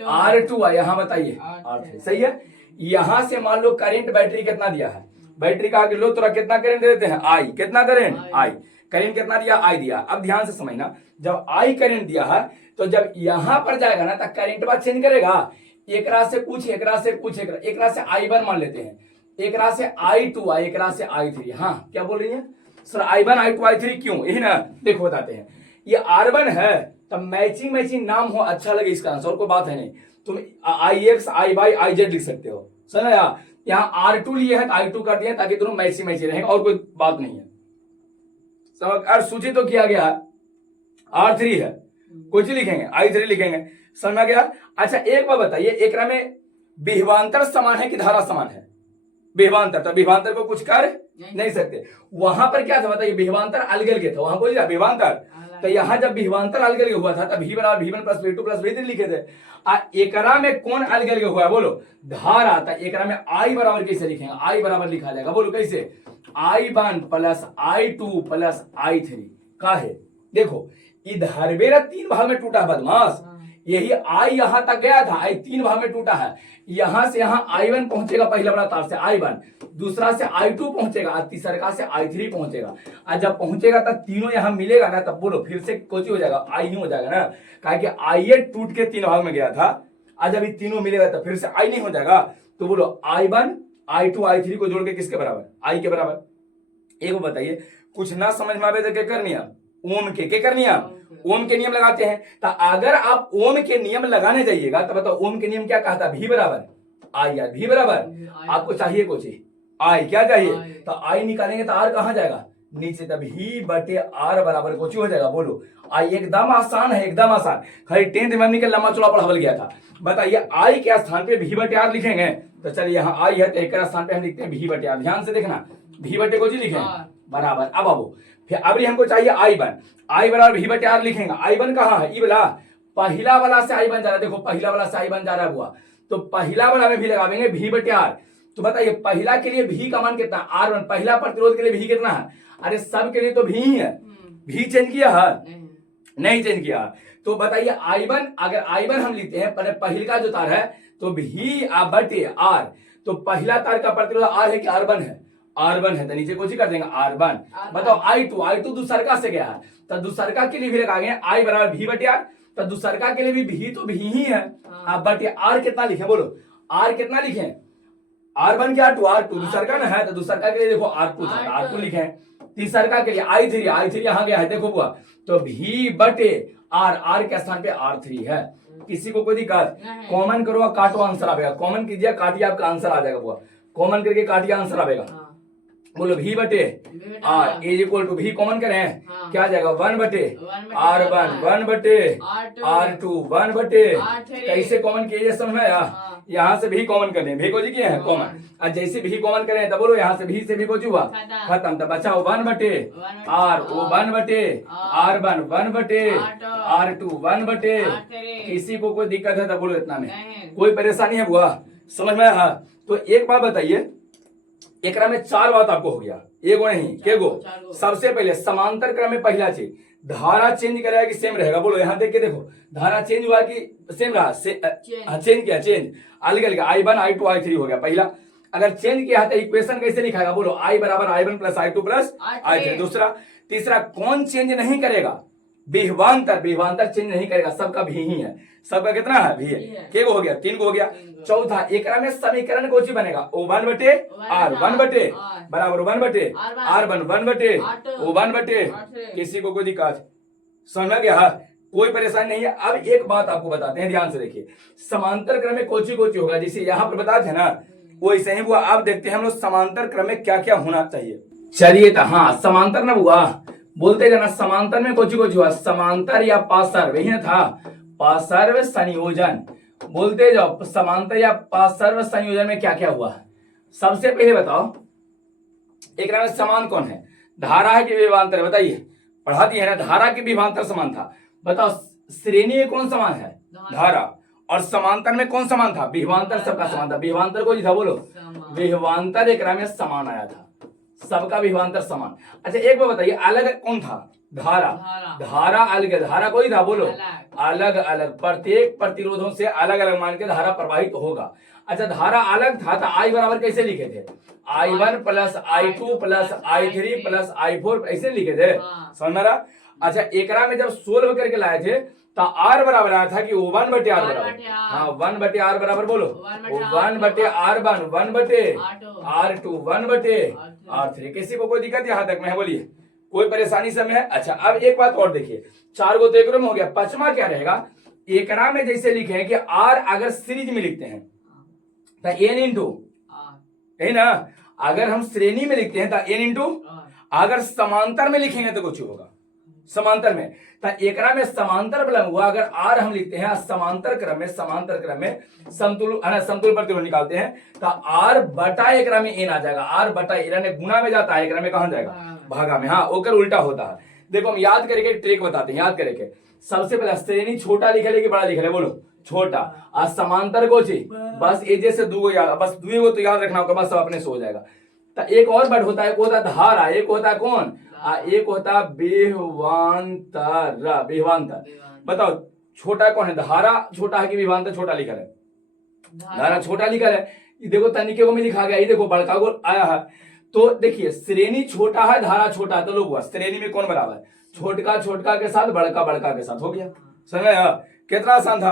R2, यहाँ बताइए R3, सही है। यहाँ से मान लो करंट बैटरी कितना दिया है? बैटरी का आगे लो तो कितना करंट देते हैं? I। कितना करंट? I। करंट कितना दिया? I दिया। अब ध्यान से समझना, जब I करंट दिया है तो जब यहाँ पर जाएगा ना तो करंट बात चेंज करेगा, एकरा से कुछ, एकरा से कुछ, एकरा से I1 मान लेते हैं, एकरा से I2 आ, एकरा से I3। हाँ क्या बोल रही है सर, I1 I2 I3 क्यों, यही ना, देखो बताते हैं। ये R1 है तब मैचिंग मैचिंग नाम हो, अच्छा लगे इसका आंसर, और कोई बात है नहीं। तुम IX IY IZ लिख सकते हो, समझ यार। यहाँ R2 लिए है तो I2 कर दिया ताकि दोनों मैचिंग मैचिंग रहेंगे, और कोई बात नहीं है। और सूची तो किया गया है, R3 है, कुछ लिखेंगे I3 लिखेंगे, समझ में गया। अच्छा एक बात बताइए, एकरा में विभवांतर समान है कि धारा समान है? विभवांतर, तो विभवांतर को कुछ कर नहीं सकते। वहां पर क्या था बताइए, विभवांतर अलग अलग था, वहां बोलिए विभवांतर। तो यहाँ जब विभवांतर अलग अलग हुआ था तब V बराबर V1 plus V2 plus V3 लिखे थे। एकरा में कौन अलग अलग हुआ है बोलो, धारा। था एकरा में I बराबर कैसे लिखेंगे, I बराबर लिखा जाएगा, बोलो कैसे, I1 plus I2 plus I3 का है। देखो इधर मेरा 3 भाग में टूटा बदमाश, यही I यहां तक गया था, I 3 भाग में टूटा है। यहां से यहां I1 पहुंचेगा पहला बड़ा तार से I1, दूसरा से I2 पहुंचेगा, तीसरा से I3 पहुंचेगा। और जब पहुंचेगा तब तीनों यहां मिलेगा ना, तब बोलो फिर से कोची हो जाएगा, I नहीं हो जाएगा ना, कहा कि I टूट के 3 भाग में गया था। आज जब ये तीनों मिलेगा तब फिर से I नहीं हो जाएगा। तो बोलो I1 I2 I3 को जोड़ के किसके बराबर, I के बराबर। एक बताइए, कुछ ना समझ में आवे तो क्या करनी है, ओम के करनी है, ओम के नियम लगाते हैं। तो अगर आप ओम के नियम लगाने जाइएगा तो बताओ ओम के नियम क्या कहता है, V बराबर I, यार V बराबर आपको चाहिए कुछ I, क्या चाहिए, तो I निकालेंगे तो R कहां जाएगा, नीचे, तब V बटे R बराबर कुछ हो जाएगा। बोलो I एकदम आसान है, एकदम आसान, खाली 10th में के लंबा चौड़ा पढ़ावल गया था। बताइए I के स्थान पे V बटे R लिखेंगे, तो चलिए यहाँ I है तो एक स्थान पे हम लिखते हैं V बटे R, ध्यान से देखना, V बटे को जी लिखें बराबर। अब बाबू फिर अभी हमको चाहिए I1 बराबर V बटे R लिखेंगे। I1 कहाँ है, ई वाला, पहला वाला से I1 जा रहा है, देखो पहला वाला से I1 जा रहा है हुआ, तो पहला वाला में भी लगाएंगे V बटे R। तो बताइए पहला के लिए V का मान कितना, R1, पहला प्रतिरोध के लिए V कितना है, अरे सब के लिए तो V ही है, V चेंज किया है नहीं चेंज किया। तो बताइए I1, अगर I1 हम लिखते हैं पहले का जो तार है तो V बटे R, तो पहला तार का प्रतिरोध R है कि R1 है, R1 है, तो नीचे कुछ ही कर देंगे R1। बताओ I2 दूसरका से गया है, तो दूसरका के लिए भी लगाएंगे I बराबर V बटे R, तो दूसरका के लिए भी V तो V ही है, बटे R कितना लिखे बोलो, R कितना लिखे, R1 क्या R2 दूसरका ना है, तो दूसरका के लिए देखो R2 था, R2 लिखे। तीसरका के लिए I3 यहाँ गया है, देखो बुआ, तो V बटे R के स्थान पे R3 है। किसी को कोई दिक्कत, कॉमन करो काटो आंसर आएगा, कॉमन कीजिए काटिए आपका आंसर आ जाएगा बुआ, कॉमन करके काटिए आंसर आएगा। बोलो V बटे R is equal to, V common करें क्या जाएगा, 1 बटे R1 1 बटे R2 1 बटे, कैसे कॉमन किए समझ में आया, यहाँ से भी कॉमन कर लें, भी को जी किए हैं कॉमन, और जैसे भी कॉमन करें तो बोलो यहाँ से भी को जी हुआ खत्म, तो बचा 1 बटे R, वो 1 बटे R1 1 बटे R2 1 बटे। किसी को कोई दिक्कत है तो बोलो, इतना में कोई परेशानी है बुआ, समझ में आया। तो एक बात बताइए, एकरा में 4 बात आपको हो गया, एगो नहीं के गो। सबसे पहले समांतर क्रम में पहला चीज, धारा चेंज करेगा कि सेम रहेगा, बोलो यहाँ देख के देखो, धारा चेंज हुआ कि सेम रहा, चेंज किया, चेंज अलग अलग I1 I2 I3 हो गया पहला। अगर चेंज किया है तो इक्वेशन कैसे लिखाएगा, बोलो I बराबर I1 plus I2 plus I3 दूसरा। तीसरा कौन चेंज नहीं करेगा, विभवांतर चेंज नहीं करेगा, सबका भी ही है, सबका कितना है भी है, के हो गया 3 को हो गया। चौथा एकरा में समीकरण कौन सी बनेगा, O1 बटे R 1 बटे बराबर 1 बटे R1 1 बटे O1 बटे। किसी को कोई दिक्कत, समझ गया, कोई परेशानी नहीं है। अब एक बात आपको बताते हैं, ध्यान से देखिए, समांतर क्रम में कोची होगा, जैसे यहाँ पर बताते हैं ना वैसे ही हुआ। आप देखते हैं हम लोग समांतर क्रम में क्या क्या होना चाहिए। चलिए तो हाँ समांतर ना हुआ, बोलते जाना समांतर में कोची हुआ, समांतर या पार्श्व, यही ना था, पार्श्व संयोजन, बोलते जाओ समांतर या पार्श्व संयोजन में क्या क्या हुआ। सबसे पहले बताओ एक में समान कौन है, धारा है कि विभवांतर, बताइए पढ़ा दिए है ना, धारा की विभवांतर समान था। बताओ श्रेणी में कौन समान है, धारा, और समांतर में कौन समान था, विभवांतर सबका समान था। विभवांतर को जी था बोलो, विभवांतर एक में समान आया था, सबका विभवांतर समान। अच्छा एक बार बताइए अलग कौन था, धारा अलग, धारा कोई था बोलो, अलग अलग, प्रत्येक प्रतिरोधों से अलग अलग मान के धारा प्रवाहित होगा। अच्छा धारा अलग था तो I बराबर कैसे लिखे थे, I1 plus I2 plus I3 plus I4 ऐसे लिखे थे, समझ में रहा। अच्छा एकरा में जब सोल्व करके लाए थे तो आर बराबर आया था कि वो 1/r बराबर, 1/r। हाँ 1/r बराबर बोलो, 1/r1, 1/r2, 1/r3। किसी को कोई दिक्कत यहाँ तक में है बोलिए, कोई परेशानी समय है? अच्छा अब एक बात और देखिए, 4 गो तो एकरो में हो गया, पांचवा क्या रहेगा, एकरा में जैसे लिखे हैं कि आर अगर सीरीज में लिखते हैं तो एन इंटू, है ना, अगर हम श्रेणी में लिखते हैं तो एन इंटू, अगर समांतर में लिखेंगे तो कुछ होगा समांतर में, तो एकरा में समांतर बलम हुआ, अगर आर हम लिखते हैं समांतर क्रम में समतुल प्रतिरोध निकालते हैं तो आर बटा एकरा में एन आ जाएगा, आर बटा एन में गुना में जाता है, एकरा में कहां जाएगा, भागा में, हाँ ओकर उल्टा होता है। देखो हम याद करके ट्रिक बताते हैं, याद करके सबसे पहले श्रेणी छोटा लिखे कि बड़ा लिखे, बोलो छोटा, और समांतर को ची बस ए जैसे दो याद, बस दो तो याद रखना होगा, बस सब अपने से हो जाएगा। तो एक और वर्ड होता है, एक होता है धारा, एक होता है कौन, एक होता है विभवांतर, विभवांतर। बताओ छोटा कौन है, धारा छोटा है कि विभवांतर छोटा लिखा है, धारा छोटा लिखा है, देखो तनिके को में लिखा गया, ये देखो बड़का को आया है। तो देखिए श्रेणी छोटा है, धारा छोटा है, तो लोग हुआ श्रेणी में कौन बराबर है, छोटका छोटका के साथ बड़का बड़का के साथ, हो गया समझ, कितना आसान था,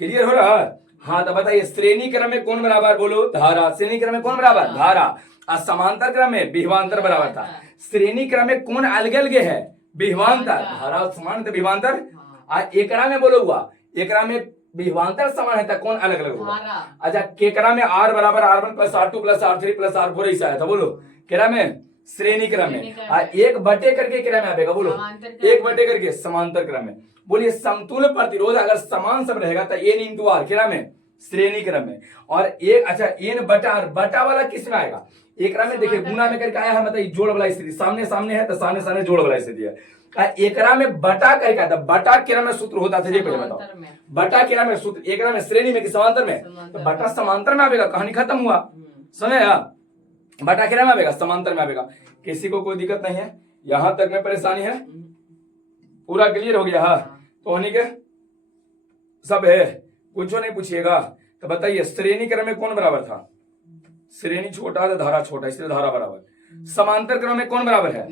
क्लियर हो रहा है? हाँ तो बताइए श्रेणी क्रम में कौन बराबर, बोलो धारा, श्रेणी क्रम में कौन बराबर, धारा, और समांतर क्रम में विभवांतर बराबर था। श्रेणी क्रम में कौन अलग अलग है, विभवांतर, धारा समांतर विभवांतर, और एकरा में बोलो हुआ, एकरा में विभवांतर समान है तो कौन अलग अलग होगा। अच्छा केकरा में आर बराबर R1 + R2 + R3 + R4 ऐसा आया था, बोलो केरा में श्रेणी क्रम में, एक बटे करके केरा में आएगा, बोलो एक बटे करके समांतर क्रम में। बोलिए समतुल प्रतिरोध अगर समान सब रहेगा तो एन इंटू आर केरा में श्रेणी क्रम में, और एक अच्छा एन बटा आर, बटा वाला किस में आएगा, एकरा में देखिए गुना में करके आया है, मतलब जोड़ वाला स्थिति, सामने सामने है तो सामने सामने जोड़ वाला स्थिति है। एकरा में बटा करके आता, बटा केरा में सूत्र होता था, ये पहले बताओ, बटा केरा में सूत्र, एकरा में श्रेणी में कि समांतर में, तो बटा समांतर में आएगा, कहानी खत्म हुआ, समझे, बटा केरा में आएगा, समांतर में आएगा। किसी को कोई दिक्कत नहीं है, यहां तक में परेशानी है, पूरा क्लियर हो गया, हाँ तो होने के सब है, कुछ नहीं पूछिएगा। तो बताइए श्रेणी क्रम में कौन बराबर था, श्रेणी छोटा है तो धारा छोटा, इसलिए धारा बराबर। समांतर क्रम में कौन बराबर है,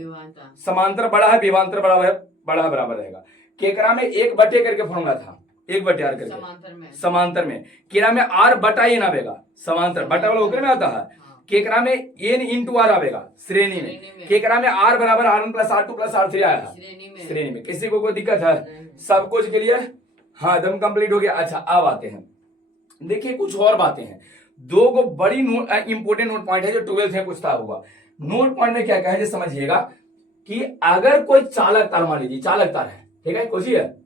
समांतर बड़ा है, विभवांतर बराबर है, बड़ा बराबर रहेगा। केकरा में एक बटे करके फॉर्मूला था, एक बटे आर करके, समांतर में केरा में आर बटा एन आवेगा, समांतर बटा वाला ओकर में आता है, केकरा में एन इंटू आर आवेगा श्रेणी में, केकरा में आर बराबर R1 + R2 + R3 आया है श्रेणी में। किसी को कोई दिक्कत है, सब कुछ के लिए, हाँ एकदम कंप्लीट हो गया। अच्छा अब आते हैं, देखिए कुछ और बातें हैं, दो को बड़ी इंपोर्टेंट नोट पॉइंट है जो 12th में पूछता होगा। नोट पॉइंट में क्या है समझिएगा, कि अगर कोई चालक तार, मान लीजिए चालक तार है, ठीक है, कुछ है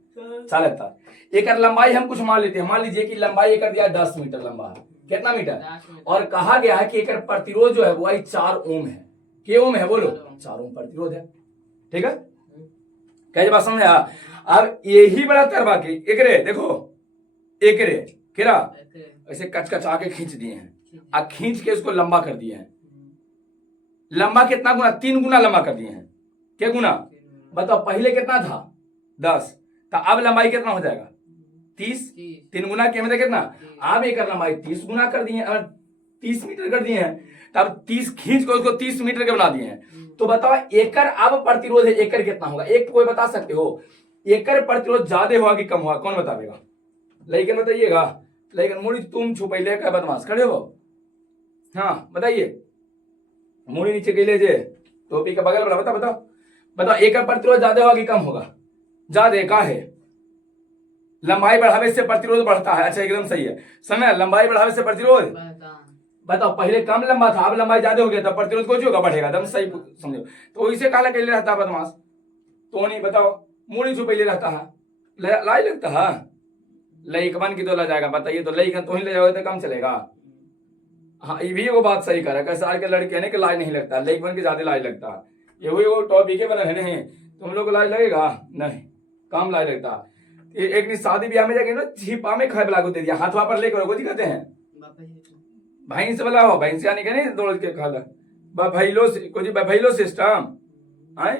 चालक तार, एक लंबाई हम कुछ मान लेते हैं, मान लीजिए कि लंबाई एक दिया 10 मीटर लंबा है, कितना मीटर, और कहा गया है कि एक प्रतिरोध जो है वो 4 ओम है, के ओम है, बोलो 4 ओम प्रतिरोध है, ठीक है, कैसे बात समझ। अब यही बड़ा तरबा की एकरे देखो, एकरे किरा ऐसे कचकचा के खींच दिए हैं, अब खींच के उसको लंबा कर दिए हैं, लंबा कितना गुना, 3 गुना लंबा कर दिए हैं, क्या गुना बताओ, पहले कितना था 10, तो अब लंबाई कितना हो जाएगा 30, 3 गुना के मतलब कितना, अब एक लंबाई 30 गुना कर दिए, 30 मीटर कर दिए हैं, तब 30 खींच के उसको 30 मीटर के बना दिए हैं। तो बताओ एकड़ अब प्रतिरोध है, एकड़ कितना होगा, एक कोई बता सकते हो, एकड़ प्रतिरोध ज्यादा हुआ कि कम हुआ, कौन बताएगा, लेकिन बताइएगा, लेकिन मुड़ी तुम छुपैले का बदमाश खड़े हो, हाँ बताइए, मुड़ी नीचे के लिए टोपी का बगल वाला बताओ बताओ बताओ, एकड़ प्रतिरोध ज्यादा होगा कि कम होगा, ज्यादा का है, लंबाई बढ़ावे से प्रतिरोध बढ़ता है, अच्छा एकदम सही है, समय लंबाई बढ़ावे से प्रतिरोध बताओ, पहले कम लंबा था अब लंबाई ज्यादा हो गया, तब प्रतिरोध कुछ होगा, बढ़ेगा, एकदम सही समझो। तो इसे काला के लिए रहता है बदमाश, तो नहीं बताओ, मुड़ी छुपैले रहता है, लाई लगता है, लईकन की तो ला जाएगा, बताइए तो लईकन तो ही ले जाओगे तो कम चलेगा, हाँ ये भी वो बात सही करा, कैसे आज के लड़के ने कि लाज नहीं लगता, लईकन की ज्यादा लाज लगता है, ये वो टॉपिक बना है नहीं, तुम लोग को लाज लगेगा नहीं, कम लाज लगता। एक नहीं शादी ब्याह में जाके ना छिपा में खाए लागू दे दिया, हाथ वहां पर लेकर को दिखाते हैं, भैंस वाला हो, भैंस यानी कि नहीं दौड़ के खा ला, भैलो सिस्टम,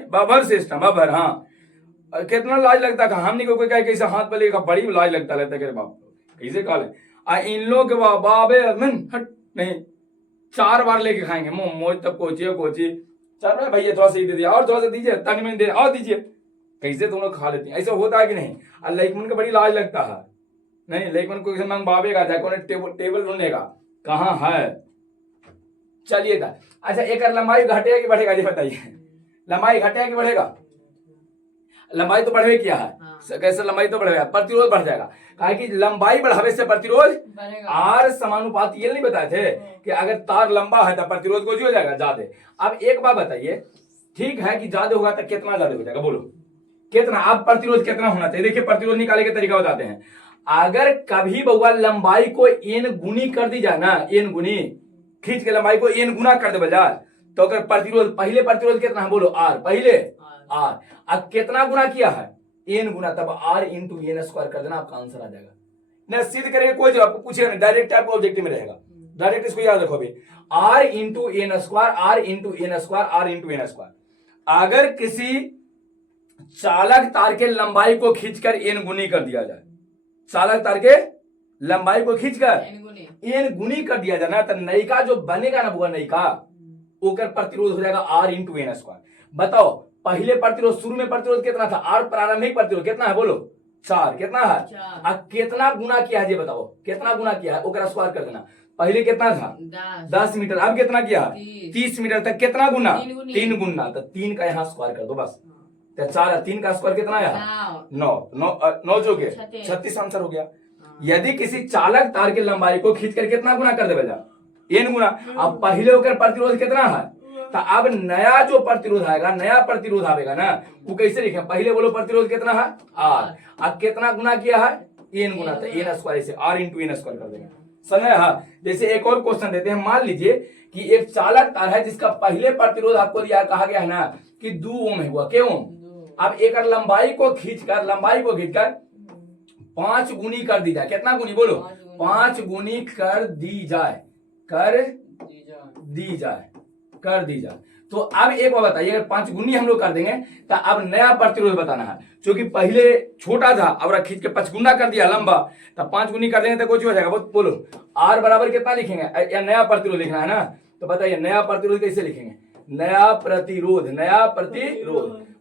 बबर सिस्टम, बबर, हाँ कितना लाज लगता था, हमने को कोई कहे कैसे हाथ पर लेगा, बड़ी लाज लगता रहता है, बाप कैसे खा ले, इन लोग के बाबे हट नहीं 4 बार लेके खाएंगे मोमोज, तब कोची कोची 4 बार, भैया थोड़ा सा दे दिया, और थोड़ा सा दीजिए, तंग में दे और दीजिए, कैसे तुम लोग खा लेती हैं, ऐसा होता है कि नहीं। और लइकमन को बड़ी लाज लगता है, नहीं लइकमन को मंगवावेगा जाके टेबल ढूंढेगा कहाँ है। चलिए था, अच्छा एक लंबाई घटेगा कि बढ़ेगा जी बताइए, लंबाई घटेगा कि बढ़ेगा, लंबाई तो बढ़े किया है, कैसे लंबाई तो बढ़ेगा, प्रतिरोध बढ़ जाएगा, कहा कि लंबाई बढ़ावे से प्रतिरोध आर समानुपात, ये नहीं बताए थे कि अगर तार लंबा है तो प्रतिरोध को हो जाएगा ज्यादा। अब एक बात बताइए, ठीक है कि ज्यादा होगा तो कितना ज्यादा हो जाएगा, बोलो कितना, अब प्रतिरोध कितना होना चाहिए। देखिए प्रतिरोध निकाले के तरीका बताते हैं, अगर कभी बउआ लंबाई को एन गुनी कर दी जाए ना, एन गुनी खींच के लंबाई को एन गुना कर दे जाए, तो अगर प्रतिरोध, पहले प्रतिरोध कितना है बोलो आर, पहले आर, अब कितना गुना किया है एन गुना, तब आर इंटू एन स्क्वायर कर देना, आपका आंसर आ जाएगा। ना सिद्ध करेंगे कोई जवाब पूछेगा नहीं, डायरेक्ट आपको ऑब्जेक्टिव में रहेगा, डायरेक्ट इसको याद रखो अभी, R into n square, R into n square, R into n square. अगर किसी चालक तार के लंबाई को खींचकर एन गुनी कर दिया जाए, चालक तार के लंबाई को खींचकर एन गुनी कर दिया जाए ना, तो नयिका जो बनेगा ना बुआ, नयिका ओकर प्रतिरोध हो जाएगा आर इंटू एन स्क्वायर। बताओ पहले प्रतिरोध, शुरू में प्रतिरोध कितना था, आर प्रारंभिक प्रतिरोध कितना है बोलो 4, कितना है, अब कितना गुना किया है ये बताओ, कितना गुना किया है, ओकर स्क्वायर कर देना। पहले कितना था 10 मीटर, अब कितना किया 30 मीटर, तक कितना गुना 3 गुना, तो 3 का यहाँ स्क्वायर कर दो बस, तो 4, 3 का स्क्वायर कितना आया 9 जो के 36 आंसर हो गया। यदि किसी चालक तार की लंबाई को खींचकर कितना गुना कर दे बेटा, एन गुना। अब पहले होकर प्रतिरोध कितना है, तो अब नया जो प्रतिरोध आएगा, नया प्रतिरोध आएगा ना, वो कैसे लिखें, पहले बोलो प्रतिरोध कितना है आर, अब कितना गुना किया है एन गुना, तो एन स्क्वायर से आर इंटू एन स्क्वायर कर देंगे, समझे। हाँ जैसे एक और क्वेश्चन देते हैं, मान लीजिए कि एक चालक तार है जिसका पहले प्रतिरोध आपको दिया, कहा गया है ना कि 2 ओम है, हुआ क्या ओम। अब एक लंबाई को खींचकर 5 गुनी कर दी जाए, कितना गुनी बोलो 5 गुनी कर दी जाए, कर दी जाए। तो अब एक बात बताइए, अगर 5 गुनी हम लोग कर देंगे तो अब नया प्रतिरोध बताना है, क्योंकि पहले छोटा था, अब खींच के 5 गुना कर दिया लंबा, तो 5 गुनी कर देंगे तो कुछ हो जाएगा, बोलो आर बराबर कितना लिखेंगे, या नया प्रतिरोध लिखना है ना, तो बताइए नया प्रतिरोध कैसे लिखेंगे, नया प्रतिरोध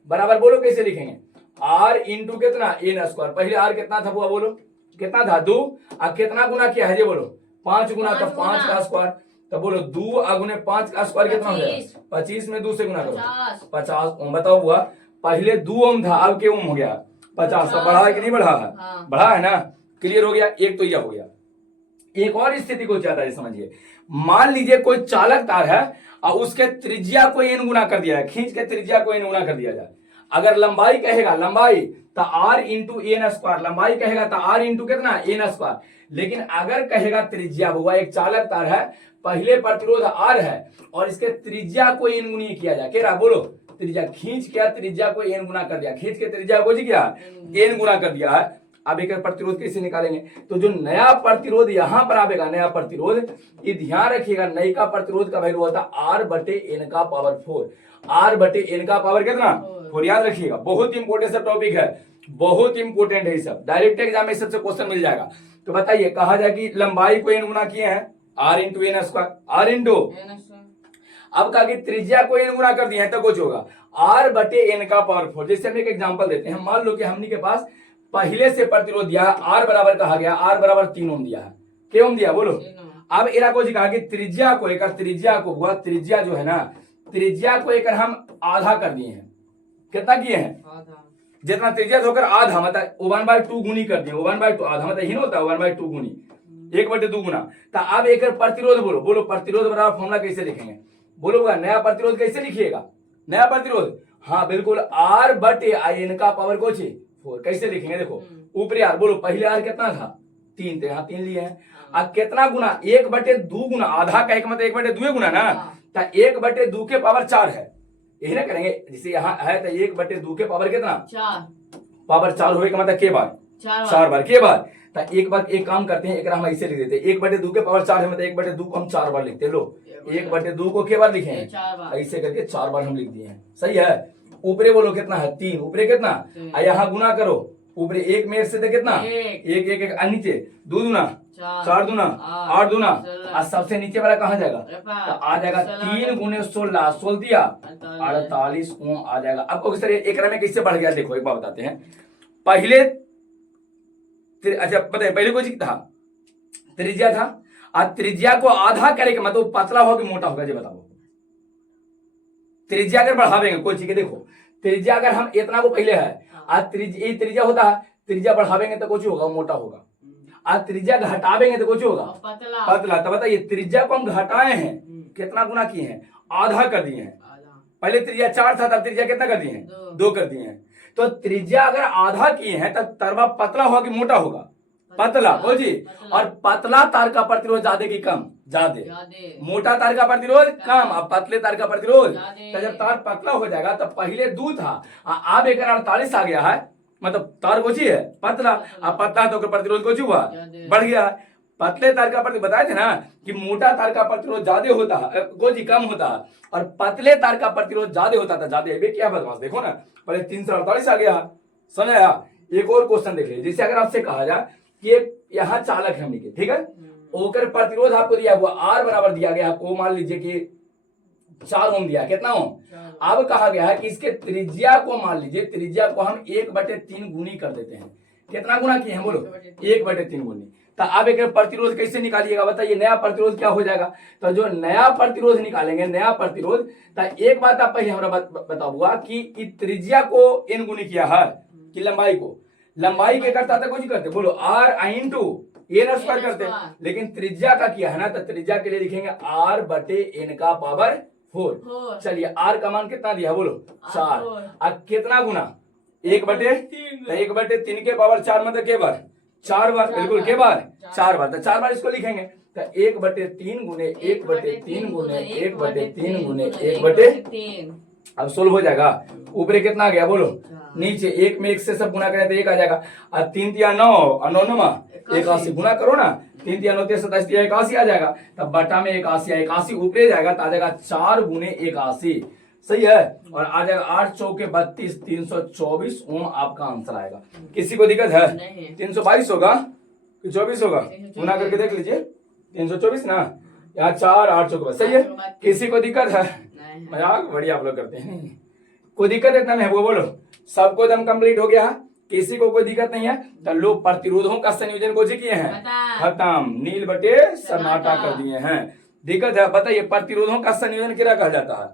बराबर बोलो कैसे लिखेंगे, आर इंटू कितना एन स्क्वायर, पहले आर कितना था वो बोलो कितना था 2, अब कितना गुना किया है ये बोलो 5 गुना, तो 5 का स्क्वायर, तो बोलो 2 अगुने 5 का स्क्वायर कितना हो जाएगा 25 में 2 से गुना करो 50 ओम। बताओ हुआ पहले 2 ओम था, अब क्या ओम हो गया 50, तो बढ़ा है कि नहीं बढ़ा है, बढ़ा है ना, क्लियर हो गया। एक तो यह हो गया। एक और स्थिति को चाहता है समझिए, मान लीजिए कोई चालक तार है और उसके त्रिज्या को एन गुना कर दिया है, खींच के त्रिज्या को एन गुना कर दिया जाए। अगर लंबाई कहेगा लंबाई तो आर इंटू एन स्क्वायर, लंबाई कहेगा तो आर इंटू कितना एन स्क्वायर। लेकिन अगर कहेगा त्रिज्या, हुआ एक चालक तार है, पहले प्रतिरोध आर है और इसके त्रिज्या को एन गुनी किया जाए, कह रहा बोलो त्रिज्या, खींच के त्रिज्या को एन गुना कर दिया, खींच के त्रिज्या को जी क्या एन गुना कर दिया है। अब एक प्रतिरोध कैसे निकालेंगे, तो जो नया प्रतिरोध यहां पर आएगा, नया प्रतिरोध, ये ध्यान रखिएगा, नई का प्रतिरोध का वैल्यू होता है आर बटे एन का पावर 4, आर बटे एन का पावर कितना 4, याद रखिएगा, बहुत इंपोर्टेंट सब टॉपिक है, बहुत इंपोर्टेंट है सब, डायरेक्ट एग्जाम में सबसे क्वेश्चन मिल जाएगा। तो बताइए, कहा जाए कि लंबाई को एन गुना किए हैं R into n square, R into, अब कहा कि त्रिज्या को एन गुना कर दिए हैं तो कुछ होगा आर बटे एन का पावर 4। जैसे हम एक एग्जांपल देते हैं, मान लो कि हमनी के पास पहले से प्रतिरोध दिया आर बराबर, कहा गया आर बराबर 3 ओम दिया है, क्या ओम दिया बोलो। अब इरा को जी कहा कि त्रिज्या को एक, त्रिज्या को हुआ, त्रिज्या जो है ना, त्रिज्या को एक हम आधा कर दिए हैं, कितना किए हैं जितना त्रिज्या होकर आधा, मतलब 1/2 गुनी कर दिए, 1/2 आधा मतलब ही होता है 1/2 गुनी, 1/2 गुना। तो अब एक प्रतिरोध बोलो, बोलो प्रतिरोध बराबर फॉर्मूला कैसे लिखेंगे, बोलो नया प्रतिरोध कैसे लिखिएगा, नया प्रतिरोध, हाँ बिल्कुल आर बटे एन का पावर को 4, कैसे लिखेंगे देखो, ऊपरी आर बोलो, पहले आर कितना था 3 थे, यहाँ 3 लिए हैं, अब कितना गुना 1/2 गुना, आधा का एक मतलब 1/2 गुना ना, तो 1/2 के पावर 4 है, यही ना करेंगे, जैसे यहाँ है तो 1/2 के पावर कितना 4, पावर 4 होगा मतलब के बार 4 बार के बाद। तो एक बार एक काम करते हैं, एक हम ऐसे लिख देते हैं, 1/2 के पावर 4 है मतलब 1/2 को हम 4 बार लिखते हैं, लो 1/2 को के बार लिखे हैं, ऐसे करके 4 बार हम लिख दिए हैं, सही है। ऊपरे बोलो कितना है 3, ऊपरे कितना, यहाँ गुना करो, ऊपरे 1 में से तो कितना 1 1 1 नीचे 2 दूना 4 दूना 8 दूना, और सबसे नीचे वाला कहाँ जाएगा, तो आ जाएगा 3 गुने 16, 16 दिया 48 ओम आ जाएगा। आपको सर एक में किससे बढ़ गया, देखो एक बार बताते हैं। पहले अच्छा बताइए, पहले कोई था, त्रिज्या था, और त्रिज्या को आधा करे के मतलब पतला होगा कि मोटा होगा, जी बताओ। त्रिज्या अगर बढ़ावेंगे कोई चीज, देखो त्रिज्या अगर हम इतना को पहले है, आज त्रिज्या होता है, त्रिज्या बढ़ावेंगे तो कुछ होगा मोटा होगा, आज त्रिज्या घटावेंगे तो कुछ होगा पतला। तो बताइए त्रिज्या को हम घटाए हैं, कितना गुना किए हैं, आधा कर दिए हैं। पहले त्रिज्या 4 था, तब त्रिज्या कितना कर दिए हैं, 2 कर दिए हैं। तो त्रिज्या अगर आधा किए हैं तब तरवा पतला होगा कि मोटा होगा, पतला हो जी। और पतला तार का प्रतिरोध ज्यादा की कम, ज्यादा। मोटा तार का प्रतिरोध कम, अब पतले तार का प्रतिरोध। तो जब तार पतला हो जाएगा तब पहले 2 था, अब एक 48 आ गया है, मतलब तार कोची है पतला, अब पतला तो प्रतिरोध कोची हुआ, बढ़ गया है। पतले तार का प्रतिरोध बताए थे ना कि मोटा तार का प्रतिरोध ज्यादा होता है, कोची कम होता है, और पतले तार का प्रतिरोध ज्यादा होता था, ज्यादा। क्या बदमाश, देखो ना पहले 348 आ गया, समझाया। एक और क्वेश्चन देख लीजिए, जैसे अगर आपसे कहा जाए कि यहाँ चालक है हमने के, ठीक है, ओकर प्रतिरोध आपको दिया हुआ आर बराबर दिया गया आपको, मान लीजिए कि 4 ओम दिया, कितना ओम। अब कहा गया है कि इसके त्रिज्या को, मान लीजिए त्रिज्या को हम 1/3 गुनी कर देते हैं। कितना गुना किए हैं बोलो, 1/3 गुनी। तो अब एक प्रतिरोध कैसे निकालिएगा बताइए, नया प्रतिरोध क्या हो जाएगा। तो जो नया प्रतिरोध निकालेंगे, नया प्रतिरोध, तो एक बात आप पहले हमारा बताऊंगा कि त्रिज्या को n गुनी किया है कि लंबाई को, लंबाई के करता था कुछ करते बोलो r इंटू n स्क्वायर करते, लेकिन त्रिज्या का किया है ना, तो त्रिज्या के लिए लिखेंगे r/n का पावर 4। चलिए r का मान कितना दिया बोलो 4, अब कितना गुना 1/3 के पावर 4 मतलब के बार 4 बार, बिल्कुल के बार 4 बार। तो 4 बार इसको लिखेंगे, तो 1/3 गुने 1/3 गुने 1/3 गुने 1/3, अब सोल्व हो जाएगा। ऊपर कितना आ गया बोलो, नीचे 1 में 1 से सब गुना करें तो 1 आ जाएगा, और 3 तिया 9 और 9 9 81 गुना करो ना, 3 तिया 9 27 तिया 81 आ जाएगा, तब बटा में 81 81 ऊपर जाएगा तो आ जाएगा 4 गुने 81, सही है। और आ जाएगा 8 चौके 32, 324 ओम आपका आंसर आएगा। किसी को दिक्कत है, 322 होगा कि 24 होगा, गुना करके देख लीजिए, 324 ना, यहाँ 4 8 चौके, सही है। किसी को दिक्कत है, मजाक बढ़िया आप लोग करते हैं, कोई दिक्कत इतना नहीं, वो बोलो सबको एकदम कंप्लीट हो गया है, किसी को कोई दिक्कत नहीं है। तो लोग प्रतिरोधों का संयोजन को किए हैं, खत्म, नील बटे सन्नाटा कर दिए हैं। दिक्कत है बताइए, प्रतिरोधों का संयोजन क्या कहा जाता है,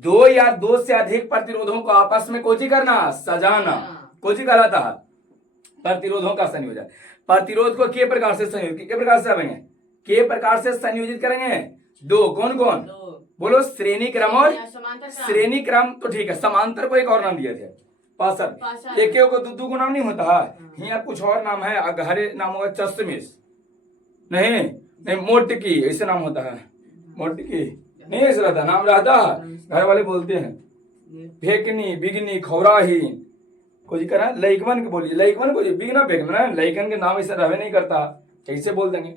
2 या 2 से अधिक प्रतिरोधों को आपस में कोची करना, सजाना, कोची कहलाता है प्रतिरोधों का संयोजन। प्रतिरोध को के प्रकार से संयोजित, के प्रकार से आवेंगे, के प्रकार से संयोजित करेंगे, 2, कौन कौन बोलो, श्रेणी क्रम और श्रेणी क्रम, तो ठीक है। समांतर को एक और नाम दिया थे, पासर, एक को दू को नाम नहीं होता है, यहाँ कुछ और नाम है, अघरे नाम होगा चश्मिश, नहीं नहीं मोटकी ऐसे नाम होता है, मोटकी नहीं ऐसा रहता नाम रहता है, घर वाले बोलते हैं, फेंकनी बिगनी खौराही कुछ करा, लइकवन के बोलिए, लइकवन को बिगना फेंकना, लइकन के नाम ऐसा रहे नहीं करता, कैसे बोल देंगे।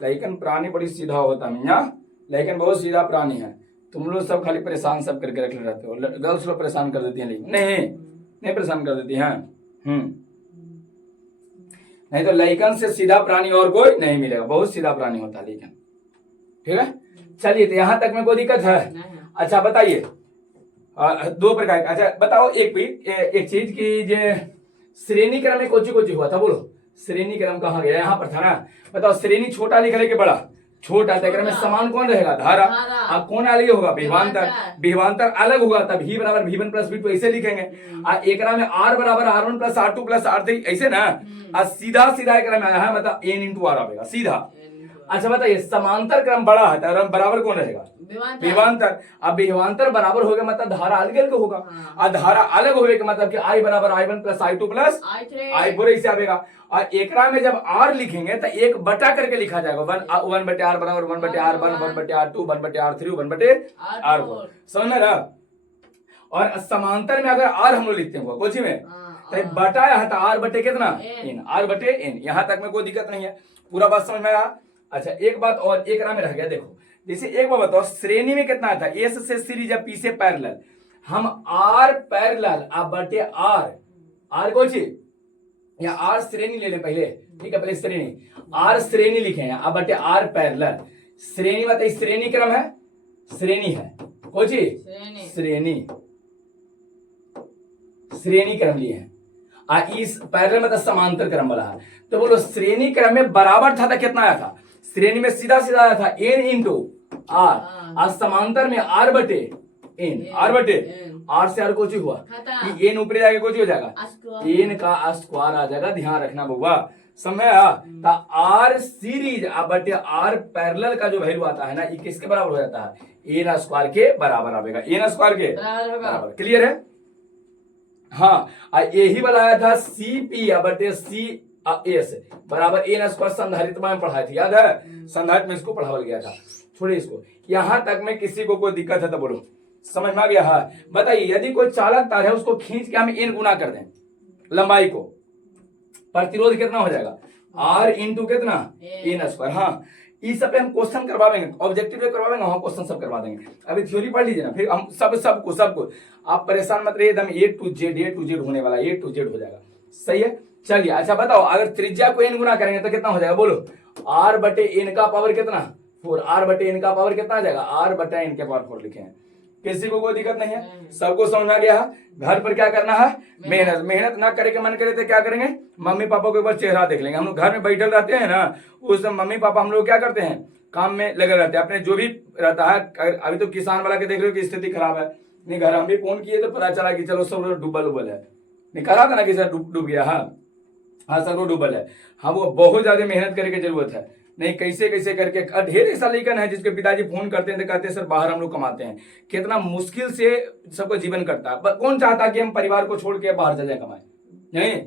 लइकन प्राणी बड़ी सीधा होता है, यहाँ लेकिन बहुत सीधा प्राणी है, तुम लोग सब खाली परेशान सब करके रखे रहते हो, गर्ल्स लोग परेशान कर देती हैं, लेकिन नहीं परेशान कर देती हैं, नहीं तो लइकन से सीधा प्राणी और कोई नहीं मिलेगा, बहुत सीधा प्राणी होता है लेकिन, ठीक है। चलिए तो यहाँ तक में कोई दिक्कत है। अच्छा बताइए 2 प्रकार, अच्छा बताओ एक चीज की, जे श्रेणी क्रम में कोची हुआ था बोलो, श्रेणी क्रम कहाँ गया, यहाँ पर था ना, बताओ श्रेणी छोटा लिख के बड़ा, छोटा तक में समान कौन रहेगा, धारा, अब कौन अलग होगा, विभवांतर, विभवांतर अलग होगा, तब v बराबर v1 प्लस v2 ऐसे लिखेंगे, एकरा में r बराबर r1 plus r2 plus r3 ऐसे ना, सीधा सीधा एकरा में आया है, मतलब n इंटू r आएगा सीधा। अच्छा बताइए समांतर क्रम बड़ा है तो बराबर कौन रहेगा, विभवांतर, अब विभवांतर बराबर हो गया मतलब धारा अलग अलग होगा, और धारा अलग होने का मतलब कि I बराबर I1 plus I2 plus I4 ऐसे आएगा, और एकरा में जब R लिखेंगे तो 1 बटा करके लिखा जाएगा, 1 बटे R बराबर 1 बटे R1 1 बटे R2 1 बटे R3 1 बटे R4, समझ में रहा। और समांतर में अगर R हम लोग लिखते हैं कोची में तो बटा है तो R बटे कितना n, R बटे n, यहाँ तक में कोई दिक्कत नहीं है, पूरा बात समझ में आया। अच्छा एक बात और एक में रह गया, देखो जैसे एक बात बताओ, श्रेणी में कितना आता है, एस से सीरीज या पी से पैरेलल, हम आर पैरेलल अब बटे आर, आर को या आर श्रेणी ले ले पहले, ठीक है, पहले श्रेणी आर श्रेणी लिखे हैं, अब बटे आर पैरेलल। श्रेणी मतलब श्रेणी क्रम है, श्रेणी है कोची श्रेणी, श्रेणी क्रम लिए हैं। इस पैरेलल मतलब समांतर क्रम वाला है। तो बोलो श्रेणी क्रम में बराबर था तो कितना आया था? श्रेणी में सीधा सीधा आया था n इंटू आर, और समांतर में आर बटे एन, आर बटे आर से आर कोची हुआ, ये एन ऊपर जाके कोची हो जाएगा, एन का स्क्वायर आ जाएगा। ध्यान रखना बउआ, समझा? तो आर सीरीज बटे आर पैरेलल का जो वैल्यू आता है ना, ये किसके बराबर हो जाता है? एन स्क्वायर के बराबर आएगा, एन स्क्वायर के बराबर। क्लियर है? हाँ, यही बताया था सी पी बटे सी एस बराबर एन स्क्वायर संधारित्र में पढ़ाई थी, याद है? संधारित्र में इसको पढ़ाया गया था। छोड़िए इसको, यहां तक में किसी को कोई दिक्कत है तो बोलो, समझ में आ गया? है बताइए, यदि कोई चालक तार है उसको खींच के हम एन गुना कर दें लंबाई को, प्रतिरोध कितना हो जाएगा? आर इंटू कितना? N square. हाँ, इस सब पे हम क्वेश्चन करवाएंगे, ऑब्जेक्टिव पे करवाएंगे, हम क्वेश्चन सब करवा देंगे। अभी थ्योरी पढ़ लीजिए ना, फिर हम सबको आप परेशान मत रहिए, एकदम ए टू जेड होने वाला, ए टू जेड हो जाएगा। सही है? चलिए, अच्छा बताओ, अगर त्रिज्या को एन गुना करेंगे तो कितना हो जाएगा? बोलो, आर बटे एन का पावर कितना? 4। आर बटे एन का पावर कितना आ जाएगा? आर बटे एन के पावर 4 लिखे हैं। किसी को कोई दिक्कत नहीं है? सबको समझ आ गया? घर पर क्या करना है? मेहनत ना करे के मन करे तो क्या करेंगे? मम्मी पापा के ऊपर चेहरा देख लेंगे। हम लोग घर में बैठे रहते हैं ना, उस समय मम्मी पापा हम लोग क्या करते हैं? काम में लगे रहते हैं, अपने जो भी रहता है। अभी तो किसान वाला के देख रहे हो कि स्थिति खराब है, नहीं घर हम भी फोन किए तो पता चला कि चलो सब डूबल है, नहीं कहा था ना कि सर डूब गया। हाँ सर वो डूबल है। हाँ, वो बहुत ज्यादा मेहनत करने की जरूरत है। नहीं कैसे कैसे करके ढेर ऐसा लेकिन है जिसके पिताजी फोन करते हैं तो कहते हैं सर बाहर हम लोग कमाते हैं। कितना मुश्किल से सबको जीवन करता है। कौन चाहता कि हम परिवार को छोड़ के बाहर चले कमाए? नहीं,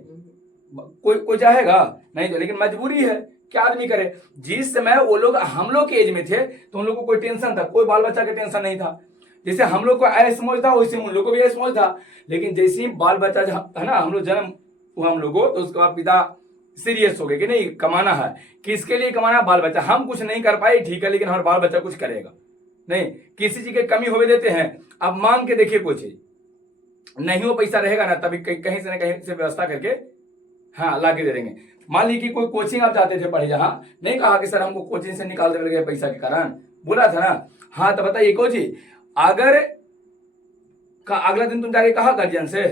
कोई चाहेगा नहीं, लेकिन मजबूरी है, क्या आदमी करे। जिस समय वो लोग हम लोग के एज में थे तो उन लोग को कोई टेंशन था, कोई बाल बच्चा का टेंशन नहीं था। जैसे हम लोग को ऐसा समझ था वैसे उन लोग को भी ऐसा समझ था। लेकिन जैसे ही बाल बच्चा है ना, हम लोग जन्म हुआ हम लोग को, तो उसके बाद पिता सीरियस हो गए कि नहीं कमाना है। किसके लिए कमाना? बाल बच्चा। हम कुछ नहीं कर पाए ठीक है, लेकिन हमारा बाल बच्चा कुछ करेगा। नहीं, किसी चीज की कमी होने देते हैं। अब मांग के देखिए कोई चीज, नहीं वो पैसा रहेगा ना तभी कहीं से ना कहीं से व्यवस्था करके हाँ ला के दे देंगे। मान लीजिए कि कोई कोचिंग आप जाते थे पढ़े, जहां नहीं कहा कि सर हमको कोचिंग से निकाल दे गए पैसा के कारण, बोला था ना। हाँ तो बताइए कोची, अगर अगला दिन तुम जाके कहा गार्जियन से,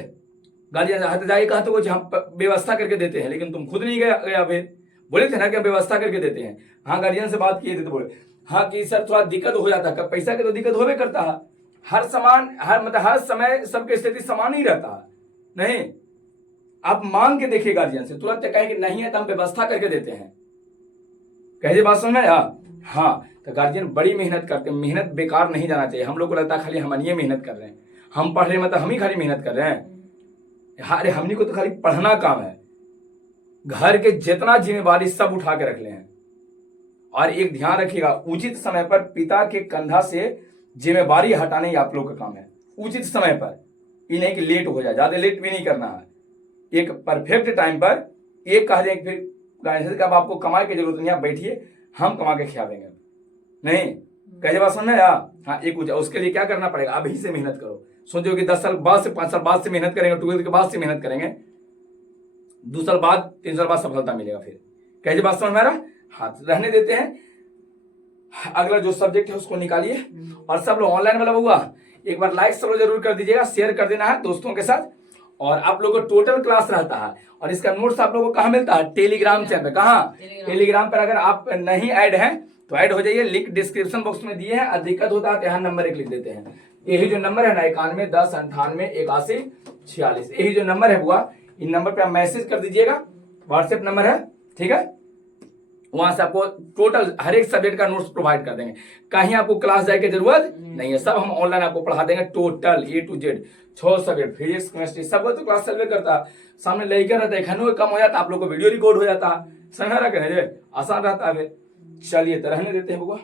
गार्जियन जाके कहा तो कुछ हम व्यवस्था करके देते हैं, लेकिन तुम खुद नहीं गया फिर बोले थे ना कि व्यवस्था करके देते हैं। हाँ गार्जियन से बात किए थे तो बोले हाँ कि सर थोड़ा दिक्कत हो जाता है, पैसा की तो दिक्कत होवे करता है। हर समय सबके स्थिति समान ही रहता है। नहीं, आप मांग के देखिए गार्जियन से, तुरंत कहेंगे नहीं है तो हम व्यवस्था करके देते हैं। कहे बात समझ में आया? हाँ, तो गार्जियन बड़ी मेहनत करते हैं, मेहनत बेकार नहीं जाना चाहिए। हम लोग को लगता है खाली हम ये मेहनत कर रहे हैं, हम पढ़ रहे हैं मतलब हम ही खाली मेहनत कर रहे हैं। अरे हमनी को तो खाली पढ़ना काम है, घर के जितना जिम्मेवारी सब उठा के रख ले हैं। और एक ध्यान रखिएगा, उचित समय पर पिता के कंधा से जिम्मेवारी हटाने ही आप लोग का काम है। उचित समय पर, ये नहीं कि लेट हो जाए, ज्यादा लेट भी नहीं करना है। एक परफेक्ट टाइम पर एक कह दें फिर अब आपको कमाई की जरूरत नहीं, आप बैठिए हम कमा के खिलावेंगे। नहीं, कहे बात समझना यार? हाँ, एक उसके लिए क्या करना पड़ेगा? अभी से मेहनत करो। सोचो कि 10 साल बाद से 5 साल बाद से मेहनत करेंगे, 12th के बाद से मेहनत करेंगे, 2 साल बाद 3 साल बाद सफलता मिलेगा। फिर कैसे बात समझ में आ रहा? हाँ, रहने देते हैं। अगला जो सब्जेक्ट है उसको निकालिए। और सब लोग ऑनलाइन वाला हुआ एक बार लाइक सब लोग जरूर कर दीजिएगा, शेयर कर देना है दोस्तों के साथ। और आप लोगों को टोटल क्लास रहता है और इसका नोट्स आप लोगों को कहाँ मिलता है? टेलीग्राम चैनल पे। कहाँ? टेलीग्राम पर। अगर आप नहीं ऐड हैं तो ऐड हो जाइए, लिंक डिस्क्रिप्शन बॉक्स में दिए हैं। दिक्कत होता है तो यहाँ नंबर 1 लिख देते हैं। यही जो नंबर है ना 91 10 98 81 46, यही जो नंबर है हुआ, इन नंबर पे आप मैसेज कर दीजिएगा, व्हाट्सएप नंबर है, ठीक है। वहां से आपको टोटल हर एक सब्जेक्ट का नोट्स प्रोवाइड कर देंगे। कहीं आपको क्लास जाए की जरूरत नहीं है, सब हम ऑनलाइन आपको पढ़ा देंगे। Total A to Z 6 subject, physics chemistry सब तो क्लास चलवे करता है। सामने लेकर रहता है, खनों कम हो जाता, आप लोग को वीडियो रिकॉर्ड हो जाता है, समझ रहा है? आसान रहता है। चलिए तो रहने देते हैं बुआ।